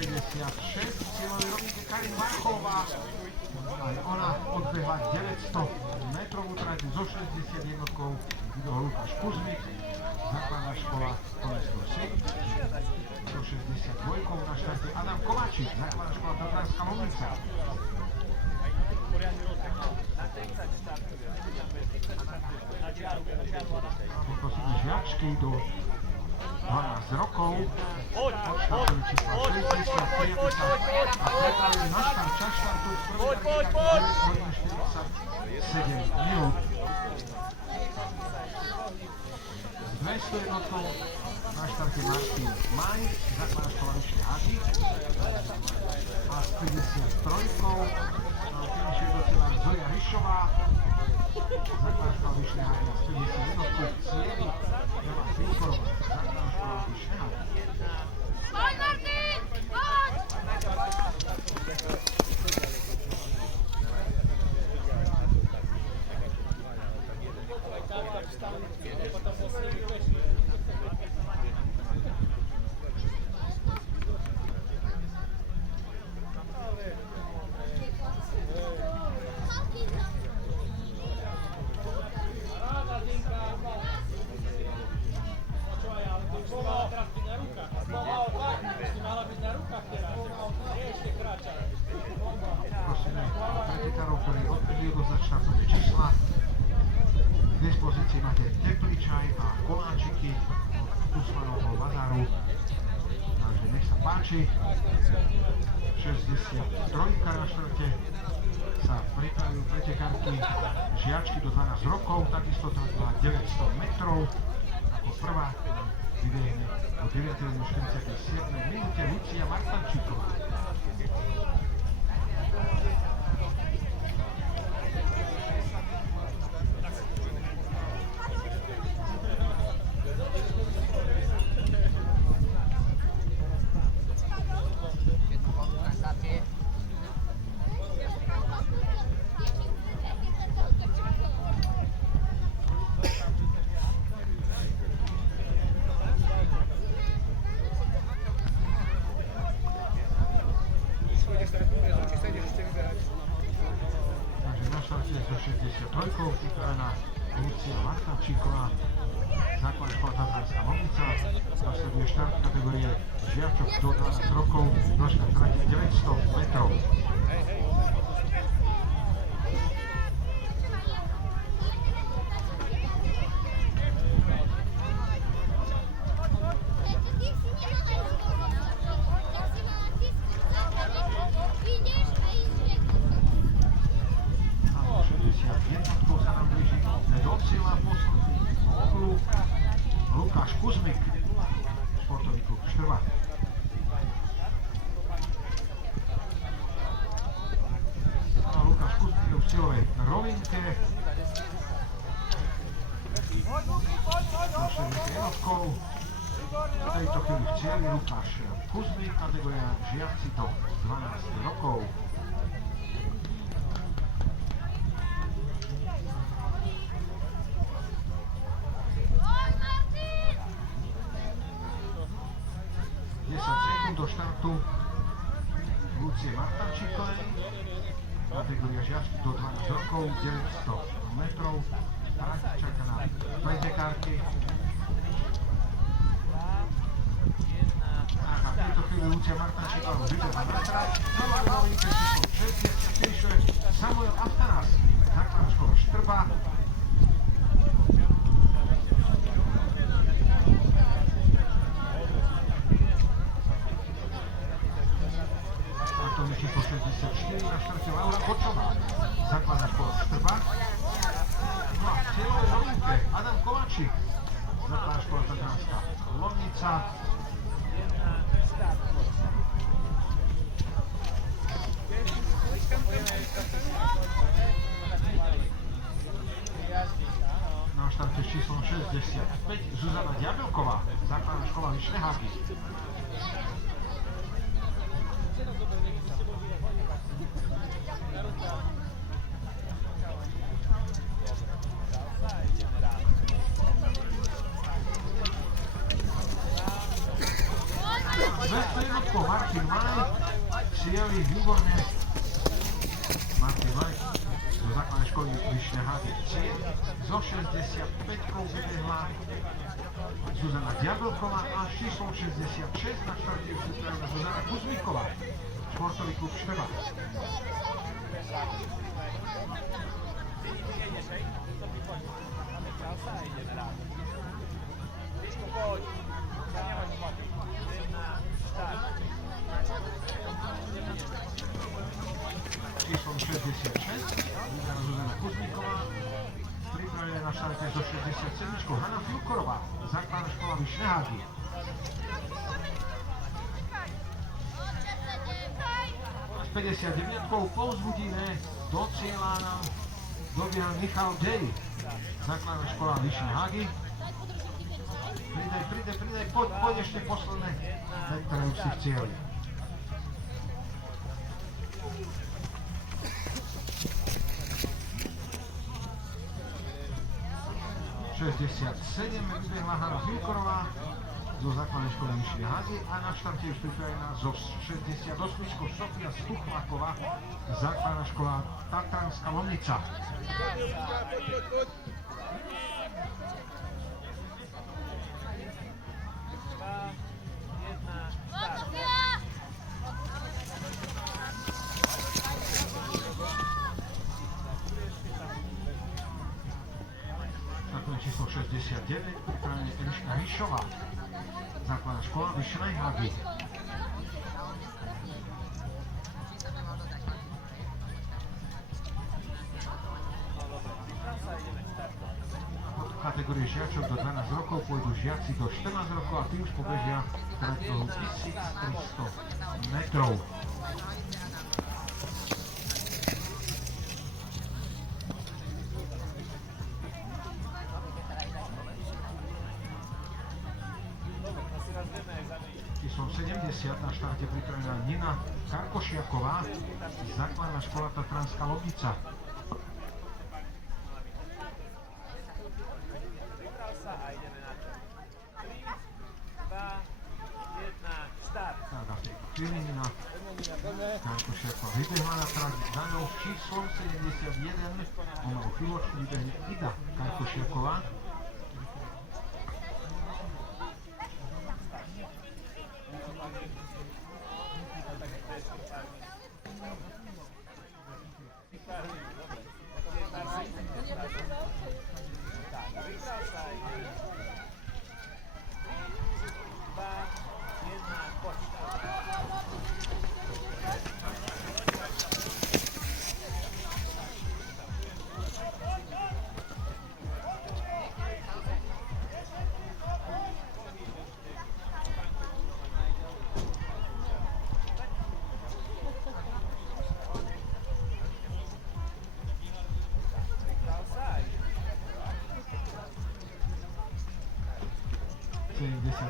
56, cieľový rovník Karin Varchová. Aj ona odbehla 900 metrovú trať zo 60 jednotkou. Vydohol Lukáš Kuzmík, základná škola Konecko Sej. Do 62 na štarte Adam Kovačík, základná škola Tatranská Lomnica. Poprosíme žiačky do 12 rokov. Odštartujú čísla 60, prijatí sa a prepravili na štart čas štartu v prvej karikáte 9 hodín 47 minút. 200 jednotkov na štarte Martin Maj, základná škola Vyššie Hady. A s 53-kou na finiši docela Zoja Ryšová, základná škola Vyššie Hady a s 50 jednotkou v cieli Eva Filkorová, základná škola Vyššie Hady. Poď, Martin! Poď! Prosíme pretekárov, ktorí odbehli odozdať štartové čísla. K dispozícii máte tepličaj a koláčiky od Kusmanovho bazáru. Takže nech sa páči. 63 na štvrte sa pripravujú pretekárky žiačky do 12 rokov, takisto trvá 900 metrov. Ako prvá vybehne o 9:47 minúte Lucia Martančíková. Takže na štarte zo 63 pripravená Lucia Martančíková, základná škola Tatranská Lomnica. Nasleduje štart kategórie žiačok do 12 rokov, dĺžka trate 900 metrov. Lukáš Kuzmik, športový klub Štrba. Lukáš Kuzmik je v silovej rovinke. So 61-kou. V tejto chvíli v cieli Lukáš Kuzmik, kategória žiaci do 12 rokov. Do štartu Lucie Martančíkovej, kategória žiačky do 12 rokov, 900 metrov, čaká na pretekárky. A v tejto chvíli Lucia Martančíková vybehla na trať, na rovinke číslo 6, píše Samuel Aftanas, základná škola Štrba. Číslo 64 na štarte Laura Kočová, základná škola Štrba. No a v cieľovej rovinke Adam Kovačík, základná škola Tatranská Lomnica. Na štarte číslo 65 Zuzana Diabelková, základná škola Vyšné Hágy. Martin Maj, přijeli výborně. Martin Maj zo základnej školy Vyšné Hágy cieľ, zo 65-kou vybehla Zuzana Diabelková a číslom 66 na štarte je pripravená Zuzana Kuzmíková, športový klub Štrba. Číslom 66 vyberá Zuzana Kuzmíková, pripravená na štarte zo 67-čkou Hanna Filkorová, základná škola Vyšné Hágy. S 59-kou povzbudíme do cieľa nám dobieha Michal Dej, základná škola Vyšné Hágy. Pridaj, poď ešte posledné metre už si v cieli. Vybehla Hanna Filkorová zo základnej školy Vyšné Hágy a na štarte je pripravená zo 68-čkou Sofia Stuchláková, základná škola Tatranská Lomnica. Číslo 69, pripravená Eliška Hrišová, základná škola Vyšnej Hágy. kategórii žiačok do 12 rokov pôjdu žiaci do 14 rokov a tí už pobežia trať 1300 metrov. Číslom 70 na štarte pripravená Nina Karkošiaková, základná škola Tatranská Lomnica. Nina Karkošiaková vybehla na trať za ňou s číslom 71, o malú chvíľočku vybehne Ida Karkošiaková.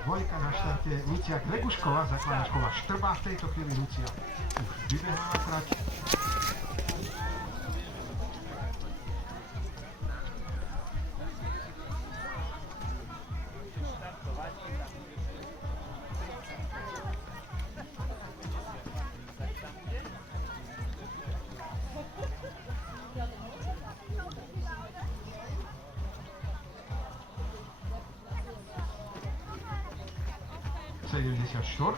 Dvojka na štarte Lucia Gregušková, základná škola Štrba. V tejto chvíli Lucia už vybehla na trať.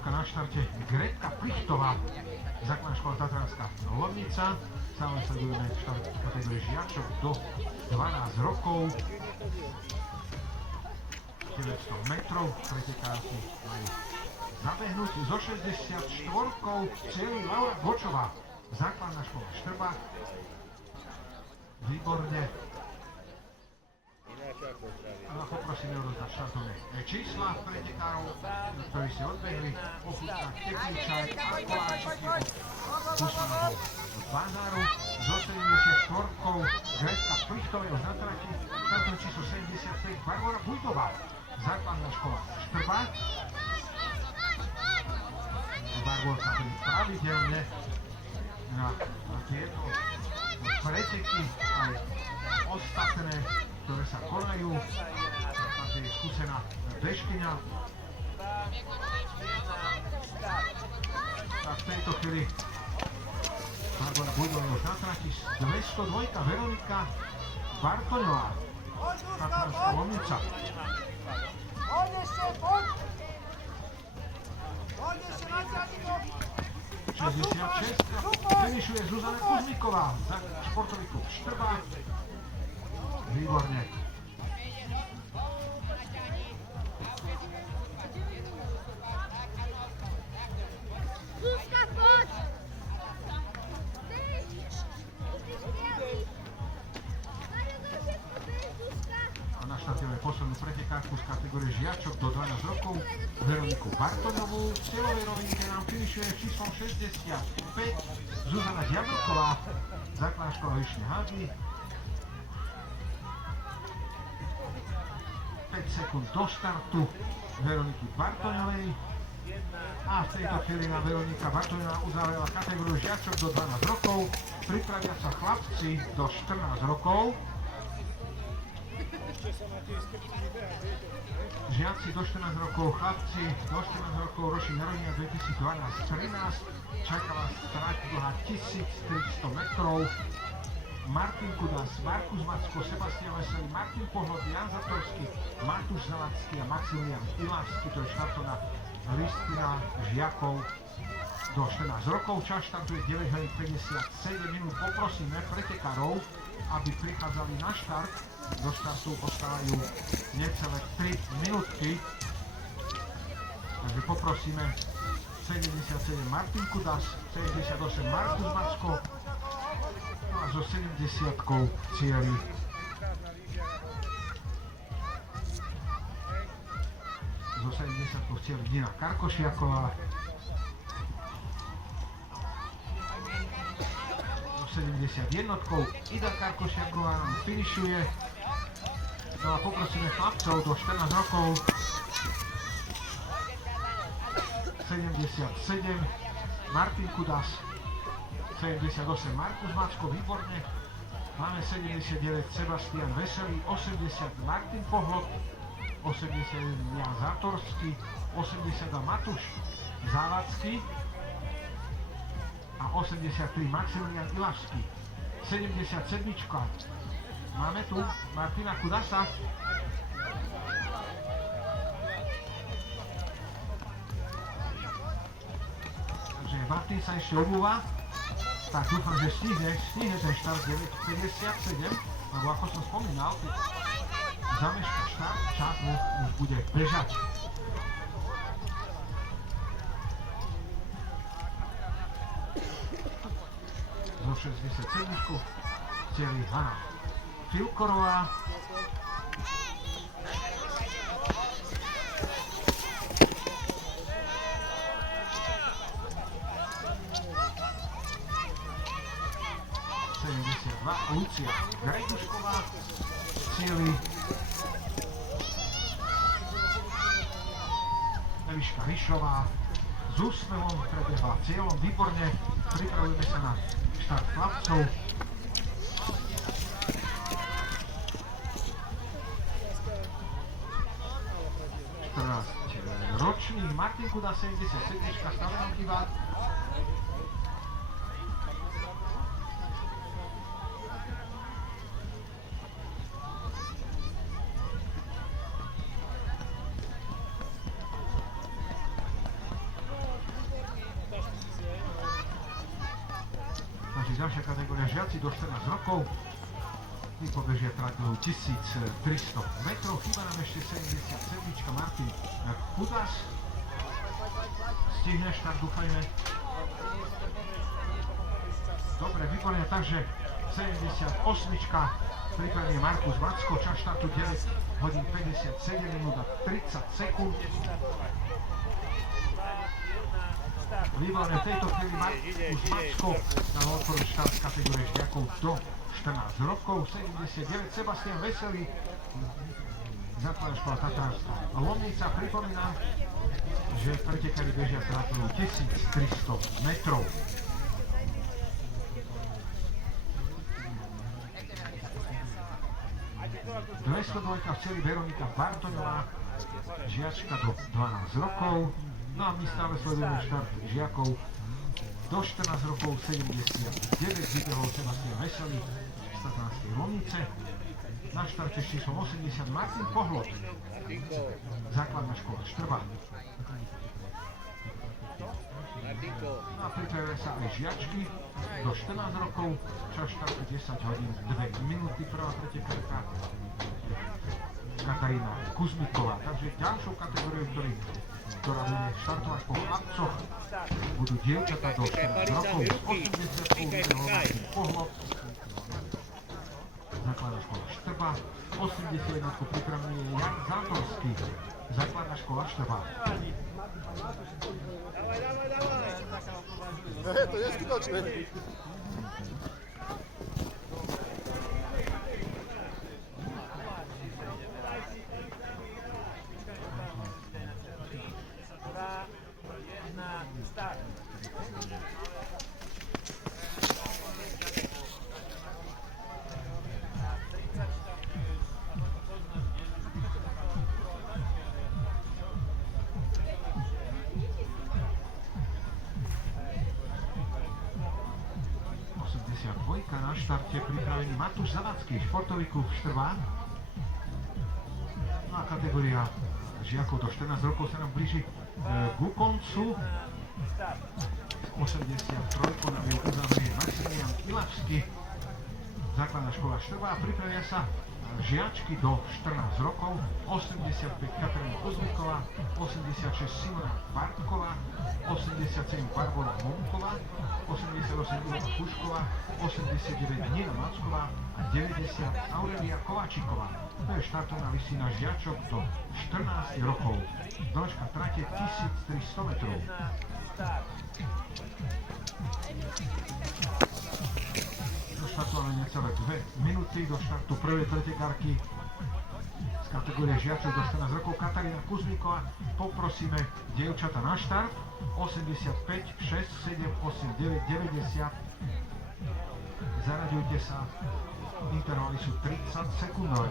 Na štarte Gretka Plichtová, základná škola Tatranská Lomnica. Stále sledujeme štart kategórie žiačok do 12 rokov. 900 metrov, pretekáci majú zabehnúť. Zo 64-kou celý Laura Gočová, základná škola Štrba. Výborne. A poprosíme odozdať štartovné čísla pretekárov, ktorí si odbehli, Ofučák, Tepličák a Koláčiky od Kusmanovho Bazáru. Zo 74-kou Gretka Plichtového na trati, štartovné číslo 75 Barbora Bujdová, základná škola Štrba. Barborka chodí pravidelne na tieto preteky, ale ostatné, ktoré sa konajú. Takže je skúsená bežkyňa. A v tejto chvíli Barbora Bujdová už na trati. 202 Veronika Bartoňová, Tatranská Lomnica. 66 finišuje Zuzana Kuzmíková, športový klub Štrba. Výborne. Zuzka, poď! A naštartujeme poslednú pretekárku z kategórie žiačok do 12 rokov, Veroniku Bartoňovú. V cieľovej rovinke nám finišuje číslom 65 Zuzana Diabelková, základná škola Vyšné Hády. 5 sekúnd do startu Veroniky Bartoňovej. A v tejto chvíli na Veronika Bartoňová uzavrela kategóriu žiačok do 12 rokov. Pripravia sa chlapci do 14 rokov. Žiaci do 14 rokov, chlapci do 14 rokov, ročník narodenia 2012-13. Čaká vás trať dlhá 1300 metrov. Martin Kudas, Markus Macko, Sebastian Veselý, Martin Pohlod, Jan Zatorský, Matúš Zalacký a Maximilian Ilášsky. To je štartovná listina žiakov do 14 rokov. Čas štartuje 9 hodín 57 minút. Poprosíme pretekárov, aby prichádzali na štart. Do štartu ostávajú necelé 3 minútky. Takže poprosíme 77 Martin Kudas, 78 Markus Macko a so 70-kou cieli zo 70 vcieli Nina Karkošiaková. So 71 Ida Karkošiaková nám finišuje. No a poprosíme chlapcov do 14 rokov. 77 Martin Kudas, 78 Markus Macko, výborne. Máme 79 Sebastian Veselý, 80 Martin Pohlod, 81 Jan Zátorský, 82 Matúš Závacký a 83 Maximilian Ilavský. 77. Máme tu Martina Kudasa. Takže Martin sa ešte obúva. Tak dúfam, že stihne ten štart 9.57, lebo ako som spomínal, keď zameška štart, čas mu už bude bežať. Zo 67 celý Hanna Filkorová. Lucia Grajdušková, cieli Eliška Ryšová s úsmevom prebehla cieľom, výborne, pripravujeme sa na štart chlapcov. Ročník Martin Kuda 77, stále nám chýba. Ďalšia kategória žiaci do 14 rokov. My pobežia trať 1300 metrov. Chýba nám ešte 77. Martin Kudas. Stihne štart, dúfajme. Dobre, výborne, takže 78. Pripravený Markus Macko, čas štartu 9 hodín 57 minút a 30 sekúnd. Výborne, v tejto chvíli Markus Macko dal otvorený štart kategórie žiakov do 14 rokov. 79 Sebastian Veselý, základná škola Tatárska Lomnica. Pripomínam, že pretekari bežia trátinu 1300 metrov. Dvestodvojka vcieli Veronika Bartoňová, žiačka do 12 rokov. No a my stále sledujeme štart žiakov do 14 rokov. 79 vybehol Sebastian Veselý z Tatranskej Lomnice. Na štarte s číslom 80 Martin Pohlod, základná škola Štrba. No a pripravia sa aj žiačky do 14 rokov, čas štartu 10 hodín 2 minúty, prvá pretekárka Katarína Kuzmiková. Takže ďalšou kategóriou, ktorá bude štartovať po chlapcoch, budú dievčatá do 14 rokov. 80 vybehol Martin Pohlod, základná škola Štrba. 81 pripravený je Jan Zátorský, základná škola Štrba. To je skutočné. Na štarte pripravený Matúš Zavacký, športový klub Štrba. No a kategória žiakov do 14 rokov sa nám blíži ku koncu. 83 nám je uzavrie Maximilian Ilavský, základná škola Štrba. Pripravia sa žiačky do 14 rokov. 85 Katarína Kuzmiková, 86 Simona Bartková, 87 Barbora Momková, 88 Ilona Pušková, 89 Nina Macková, a 90 Aurelia Kováčiková. To je štartovná listina žiačok do 14 rokov. Dĺžka trate 1300 metrov. Do štartu ale necelé 2 minúty do štartu prvej pretekárky z kategórie žiačok do 14 rokov. Katarína Kuzmíková, poprosíme dievčata na štart. 85, 6, 7, 8, 9, 90. Zaraďujte sa. Intervaly sú 30 sekundové.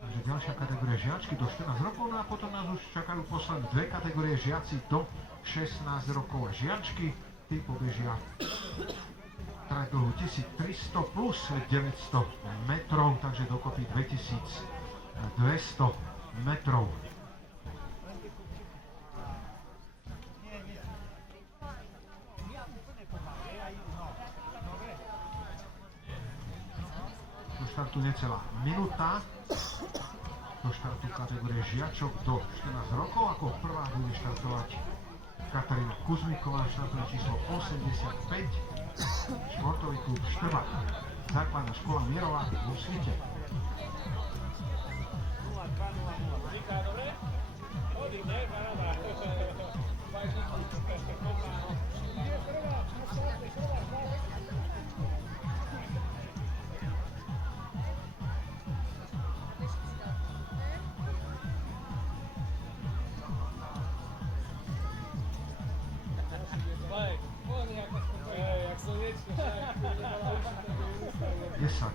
Takže ďalšia kategória žiačky do 14 rokov, no a potom nás už čakajú posledné dve kategórie žiaci do 16 rokov a žiačky. Tí pobežia trať dlhú 1300 plus 900 metrov, takže dokopy 2200 metrov. Do štartu necelá minúta. Do štartu kategórie žiačok do 14 rokov. Ako prvá bude štartovať Katarína Kuzmíková, štartové číslo 85. Športový klub Štrba. Základná škola Mierová vo Svite.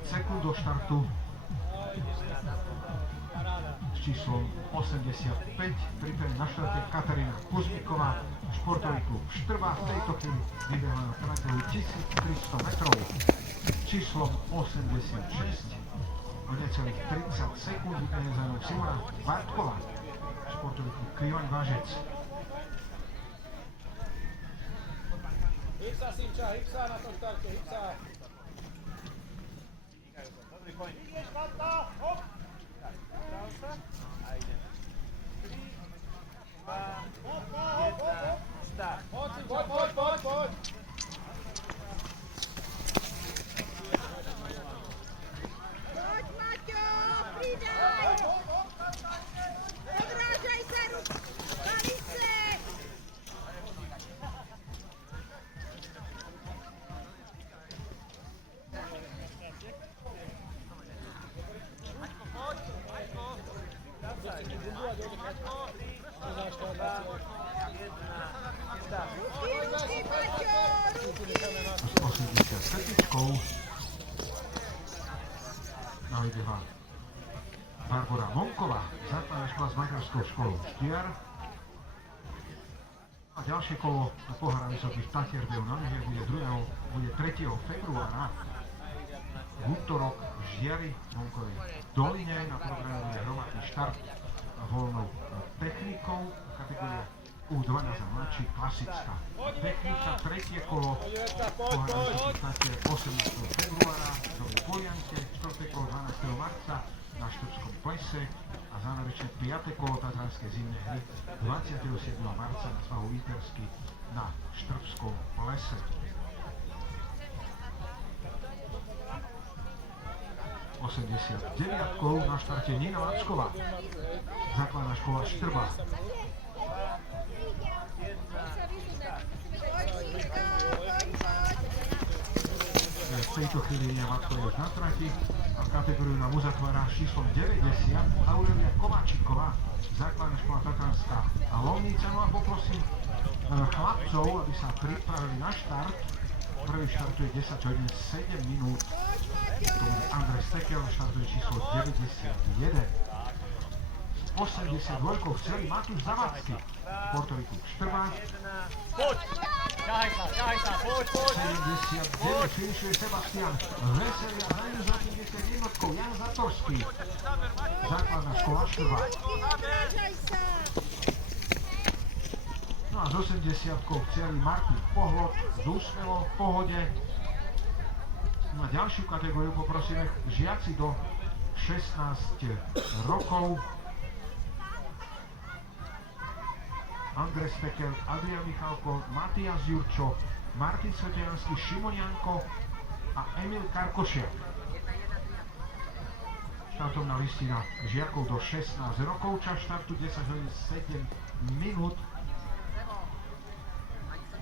Sekúnd do štartu s číslom 85. Pripravený na štarte Katarína Kuzmíková, športový klub Štrba. V tejto chvíli vybehla na trať 1300 metrov s číslom 86. O necelých 30 sekúnd vybehne za ňou Simona Bartková, športový klub Krivaň Vážec. Hipsa, Simča, hipsa na tom štarte, hipsa. Ideš, Malta, hop! A ideme. 3, 2, 1, start. Poď. Poď, Maťo, pridaj! Odrážaj sa, Alice! Ruky, Maťo, ruky! S 87. Nahojdeha Barbora Monková, základná škola s materskou školou Štiar. A ďalšie kolo na pohára Vysokých Tatier na lyžiach bude 3. februára. V útorok v Žiari Monkovej doline na programe bude hromadný štart voľnou technikou, kategória U12 a mladší, klasická technika. Tretie kolo pohára Vysokých Tatier 18. februára v Novej Polianke, 4. kolo 12. marca na Štrbskom plese a záverečné 5. kolo Tatranskej zimnej hry 27. marca na svahu Intersky na Štrbskom plese. 89-kou na štarte Nina Lacková, základná škola Štrba. V tejto chvíli Nina Lacková už na trati a kategóriu nám uzatvára s číslom 90 Aurelia Kováčiková, základná škola Tatranská a Lomnica. No a poprosím chlapcov, aby sa pripravili na štart. Prvý štartuje 10 hodín 7 minút. To bude Andrej Stekel, štartuje číslo 91. S 82 celý Matúš Zavacký, športový klub Štrba. Poď! Ťahaj sa, poď! 79 finišuje Sebastian Veselý a za ňu za 51 Jan Zatorský, základná škola Štrba. Odrážaj sa! No a z 80-kou celý Martin Pohlod s úsmevom v pohode. Na ďalšiu kategóriu poprosíme žiaci do 16 rokov. Andrej Stekel, Adrian Michalko, Matias Jurčo, Martin Svetojanský, Šimon Janko a Emil Karkošiak. Štartovná listina žiakov do 16 rokov, čas štartu 10 hodín 7 minút.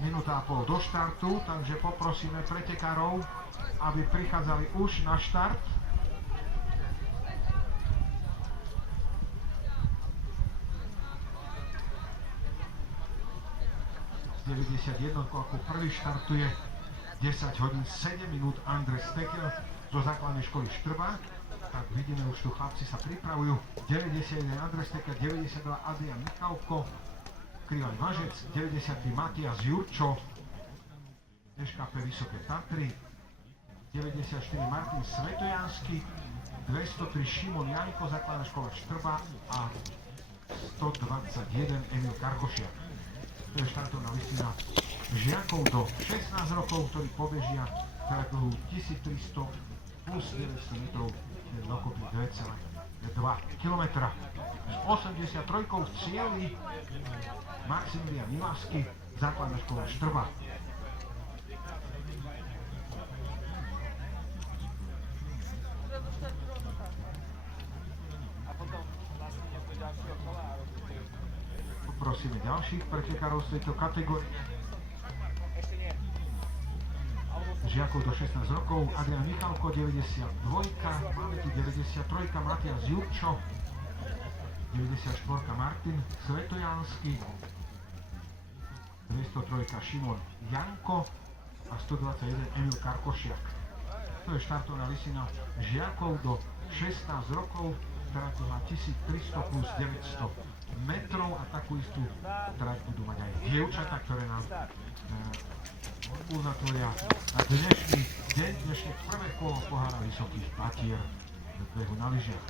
Minúta a pol do štartu, takže poprosíme pretekárov, aby prichádzali už na štart. Z 91 ako prvý štartuje 10 hodín 7 minút Andrej Stekel zo základnej školy Štrba. Tak vidíme, už tu chlapci sa pripravujú. 91 Andrej Stekel, 92 Adrian Michalko, Krivaj Važec, 90 Matias Jurčo, SKP Vysoké Tatry, 94 Martin Svetojanský, 203 Šimon Janko, základná škola Štrba a 121 Emil Karkošiak. To je štartovná listina žiakov do 16 rokov, ktorí pobežia dlhu 1300 plus 900 metrov, to je dokopy 2,2 km. S 83 v cieli Maximilian Milasky, základná škola Štrba. Poprosíme ďalších pretekárov z tejto kategórie. Žiakov do 16 rokov, Adrian Michalko, 92, máme tu 93, Matias Jurčo, 94 Martin Svetojanský, 203 Šimon Janko a 121 Emil Karkošiak. To je štartovná listina žiakov do 16 rokov, ktorá tu má 1300 plus 900 metrov a takú istú trať budú mať aj dievčatá, ktoré nám uzatvoria na dnešný deň, dnešné prvé kolo pohára Vysokých Tatier v behu na lyžiach.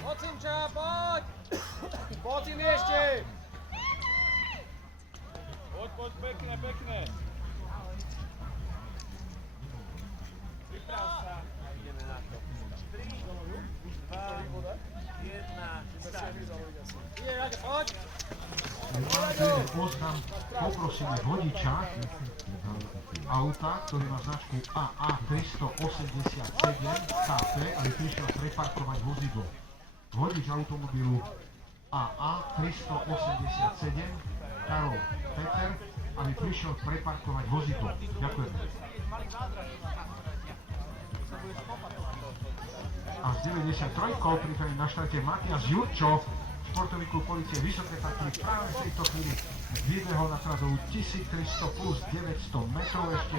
Poď, Simča, poď! Poď, Sim, ešte! Poď, pekne, pekne. Priprav sa. A ideme na to. 3, 2, 1, start. Poď! Poprosíme vodiča auta, ktorý má značku AA 387 KP, aby prišiel preparkovať vozidlo. Vodič automobilu AA 387 Karol Peter, aby prišiel preparkovať vozidlo. Ďakujem. A z 93 pripravený na štarte Matias Jurčo, športový klub polície Vysoké Tatry, práve v tejto chvíli vybehol na trasovú 1300 plus 900 metrov. Ešte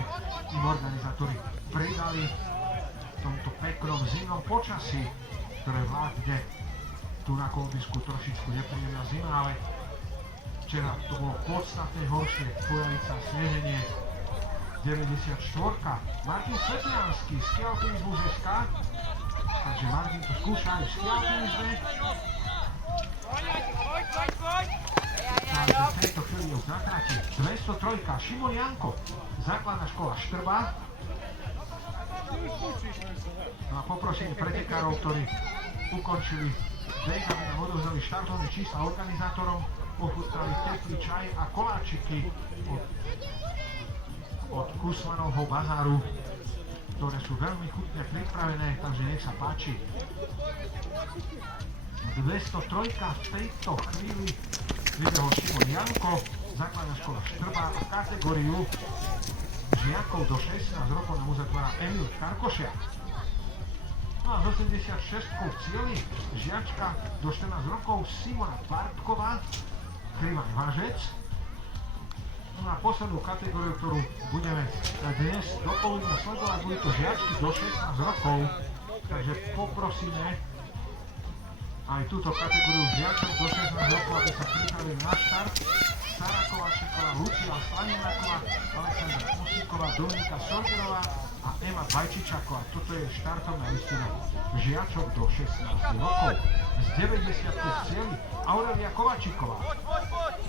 im organizátori pridali v tomto peknom zimnom počasí, ktoré vládne tu na kolobisku trošičku nepríjemná zima, ale včera to bolo podstatne horšie, Bojalica, sneženie. 94 Martin Svetojanský, Skialpinizmus SK, takže Martin to skúša aj v Skialpinizme. Takže v tejto chvíli už na trati 203 Šimon Janko, základná škola Štrba. No a poprosím pretekárov, ktorí ukončili beh, aby nám odovzdali štartovné čísla organizátorom, ochutnali teplý čaj a koláčiky od Kusmanovho bazáru, ktoré sú veľmi chutne pripravené, takže nech sa páči. 203 v tejto chvíli vybehol Šimon Janko, základná škola Štrba, a kategóriu žiakov do 16 rokov nám uzatvára Emil Karkošiak. No a z 86 v cieli žiačka do 14 rokov Simona Bartková, Krivaj Važec. No a poslednú kategóriu, ktorú budeme dnes dopoludne sledovať, budú to žiačky do 16 rokov, takže poprosíme aj túto kategóriu žiačov do 16 rokov, aby sa pripravili na štart. Sara Kovačíková, Lucia Slanináková, Alexandra Musíková, Dominika Sorgerová a Ema Bajčičáková. Toto je štartovná listina žiačok do 16 rokov. Z 90 v cieli Aurelia Kovačíková. Poď!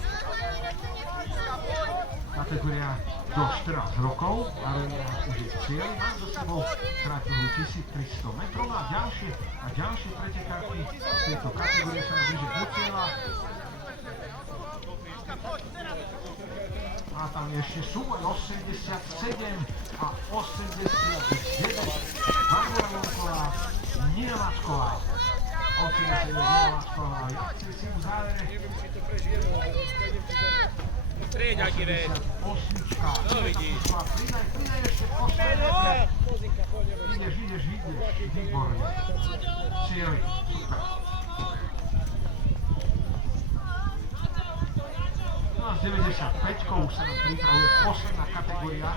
kategória do 14 rokov, ale už je cieľ, má za sebou trať 1300 metrov a ďalšie pretekárky z tejto kategórie sa blíže do cieľa. A tam je ešte súboj 87 a 89. Barbara Lonková, Nina Macková. 87 Nina Macková. Jaci si v závere. Strieďaky veď. 88. No vidíš. Pridaj ešte posledné. Ideš. Výborne. Cieli. Super. No a s 95-kou už sa nám pripravuje posledná kategória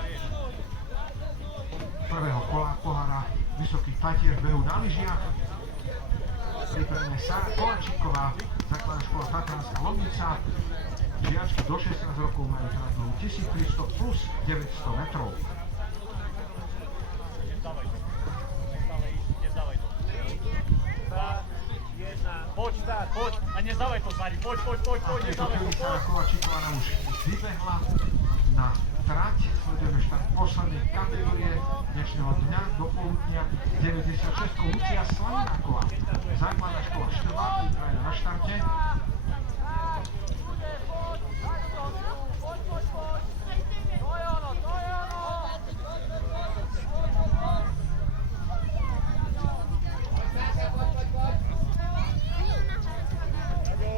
prvého kola pohára Vysokých Tatier v behu na lyžiach. Pripravená Sára Koláčiková, základná škola Tatranská Lomnica. Žiačky do 16 rokov majú trať 1300 plus 900 metrov. Poď a nezdávaj to, Zari, poď, nezdávaj to, Sára Koláčiková nám už vybehla na trať. Sledujeme štart poslednej kategórie dnešného dňa do poludnia 96. Lucia Slanináková, základná škola Štrbá, pripravená na štarte.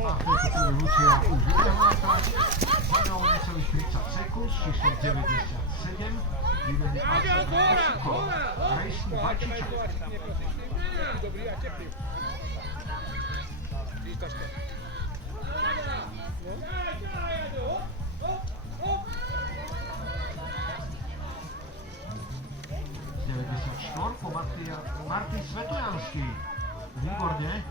A v tejto chvíli Lucia už vybehla na trať, za ňou necelých 30 sekúnd, číslom 97, vybehne Alexandra Osíková, Rejsný Vajčičak. Dobrý a teplý. Výstačka. 94 Martin Svetojanský. Výborne.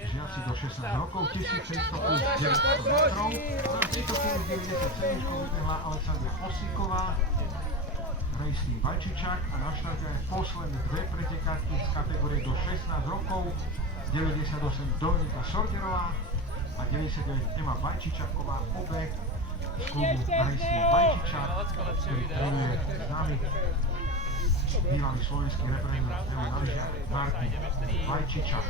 Žiaci do 16 rokov, 1300 plus 900 metrov. Na tejto chvíli 97 vybehla Alexandra Osíková, Rejsný Vajčičak a na štarte aj posledné dve pretekárky z kategórie do 16 rokov, 98 Dominika Sorgerová a 99 Ema Vajčičaková, obe z klubu Rejsný Vajčičak, ktorý trénuje známy bývalý slovenský reprezentant na lyžiach Martin Vajčičak.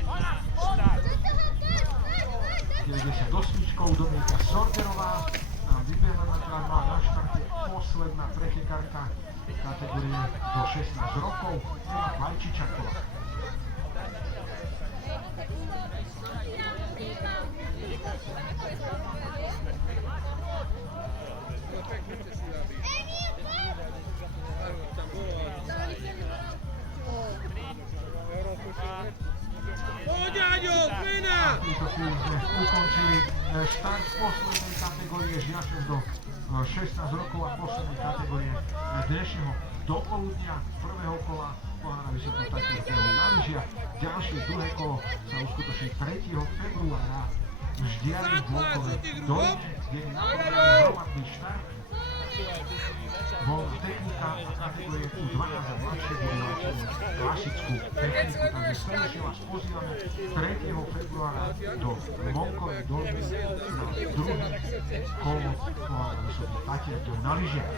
98 Dominika Sorgerová nám vybehla na trať, a na štarte posledná pretekárka kategórie do 16 rokov, Ema Vajčičaková. V tejto chvíli sme ukončili štart poslednej kategórie žiačok do 16 rokov a poslednej kategórie dnešného dopoludnia prvého kola pohára Vysokých Tatier na lyžiach. Ďalšie druhé kolo sa uskutoční 3. februára v Ždiari v Volkovej Doline, kde je naplnený hromadný štart. Voľná technika a kategórie U12 a mladšie budú mať klasickú techniku, takže srdečne vás pozývame 3. februára do Volkovej Doliny na druhé kolo pohára Vysokých Tatier na lyžiach.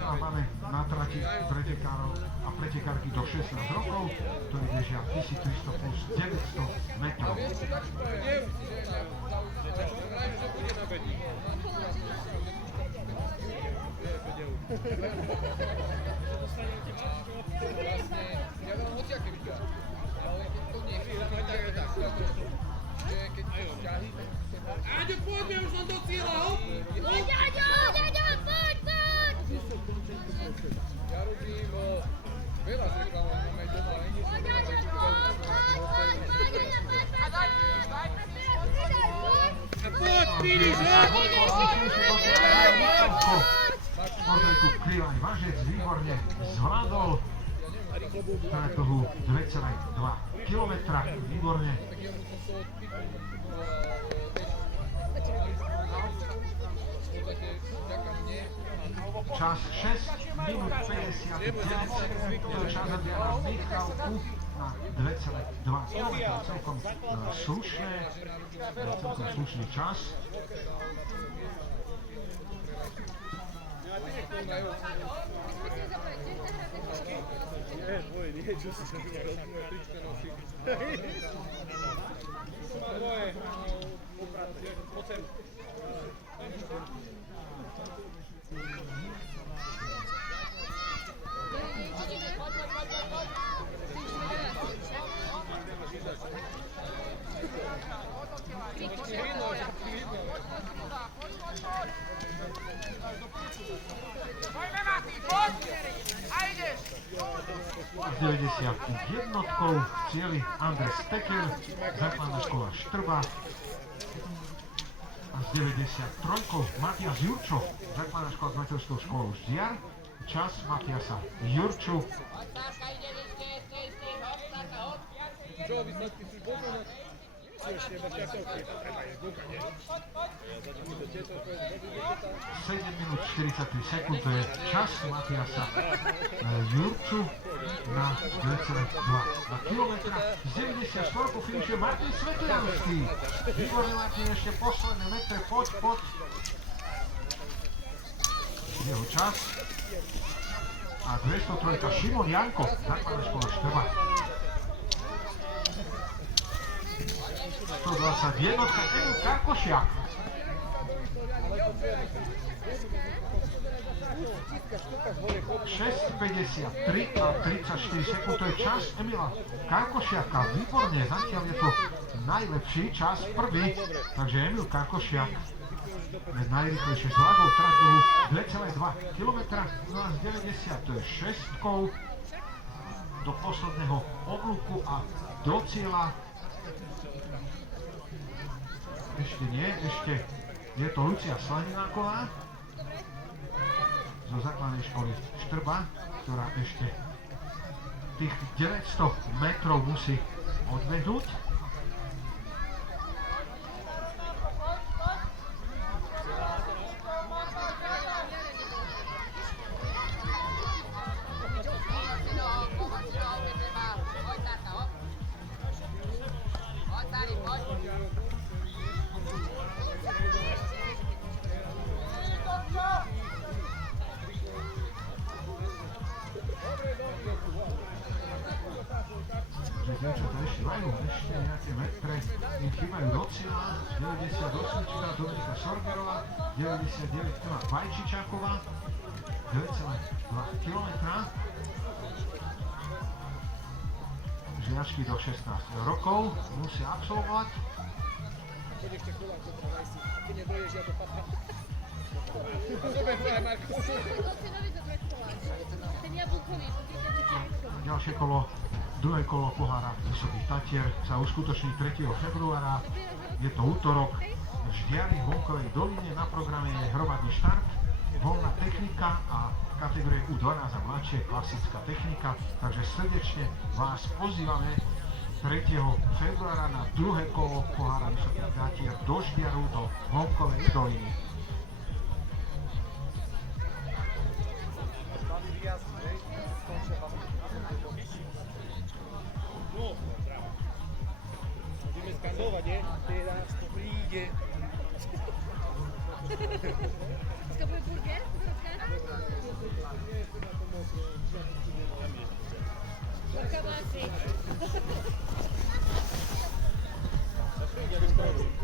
A máme na trati pretekárov a pretekárky do 16 rokov, ktorí bežia 1300 plus 900 metrov. Áďo, poďme už len do cieľa, hop! Aďo, poď! Ja robím veľa z reklamov, máme doma, nie som a poď, prídiš, Športovku Krivaj Važec výborne zvládol trajektóru 2,2 km, výborne. Čas 6 minút 59 sekúnd, to je čas Adriana Michalku na 2,2 km. Celkom slušný čas. S 91 v cieli Andres Tekel, základná škola Štrba. A s 93 Matias Jurčo, základná škola s materskou školou Ždiar. Čas Matiasa Jurču. Čo výsledky sú poznať? Ešte iba časovky, to treba ísť dúka, nie? 7 minút 43 sekúnd, to je čas Matiasa Jurču na 2,2 kilometra. Z 94 finišuje Martin Svetlianský. Výborný Martin, ešte posledné metre, poď. Jeho čas. A 203 Šimon Janko, základná škola Štrba. 121 Emil Karkošiak. 6,53 a 34 sekúnd, to je čas Emila Karkošiaka. Výborne, zatiaľ je to najlepší čas, prvý. Takže Emil Karkošiak najrýchlejšie zvládol trať dlhú 2,2 km. No a z 90 to je 6 do posledného oblúku a do cieľa. Ešte nie, ešte je to Lucia Slanináková zo základnej školy Štrba, ktorá ešte tých 900 metrov musí odbehnúť. Dievčatá ešte majú nejaké metre, im chýbajú do cieľa. 98 Dominika Sorgerová, 99 Vajčičáková, 2,2 km. Žiačky do 16 rokov musia absolvovať. Ďalšie kolo, druhé kolo pohára Vysokých Tatier sa uskutoční 3. februára. Je to útorok. V Ždiari v Honkovej doline na programe je hromadný štart, voľná technika a kategórie U12 a mladšie klasická technika. Takže srdečne vás pozývame 3. februára na druhé kolo pohára Vysokých Tatier do Ždiaru, do Honkovej doliny. Budeme skandovať, nie? Teraz to príde. Dneska bude burger? Burka má si.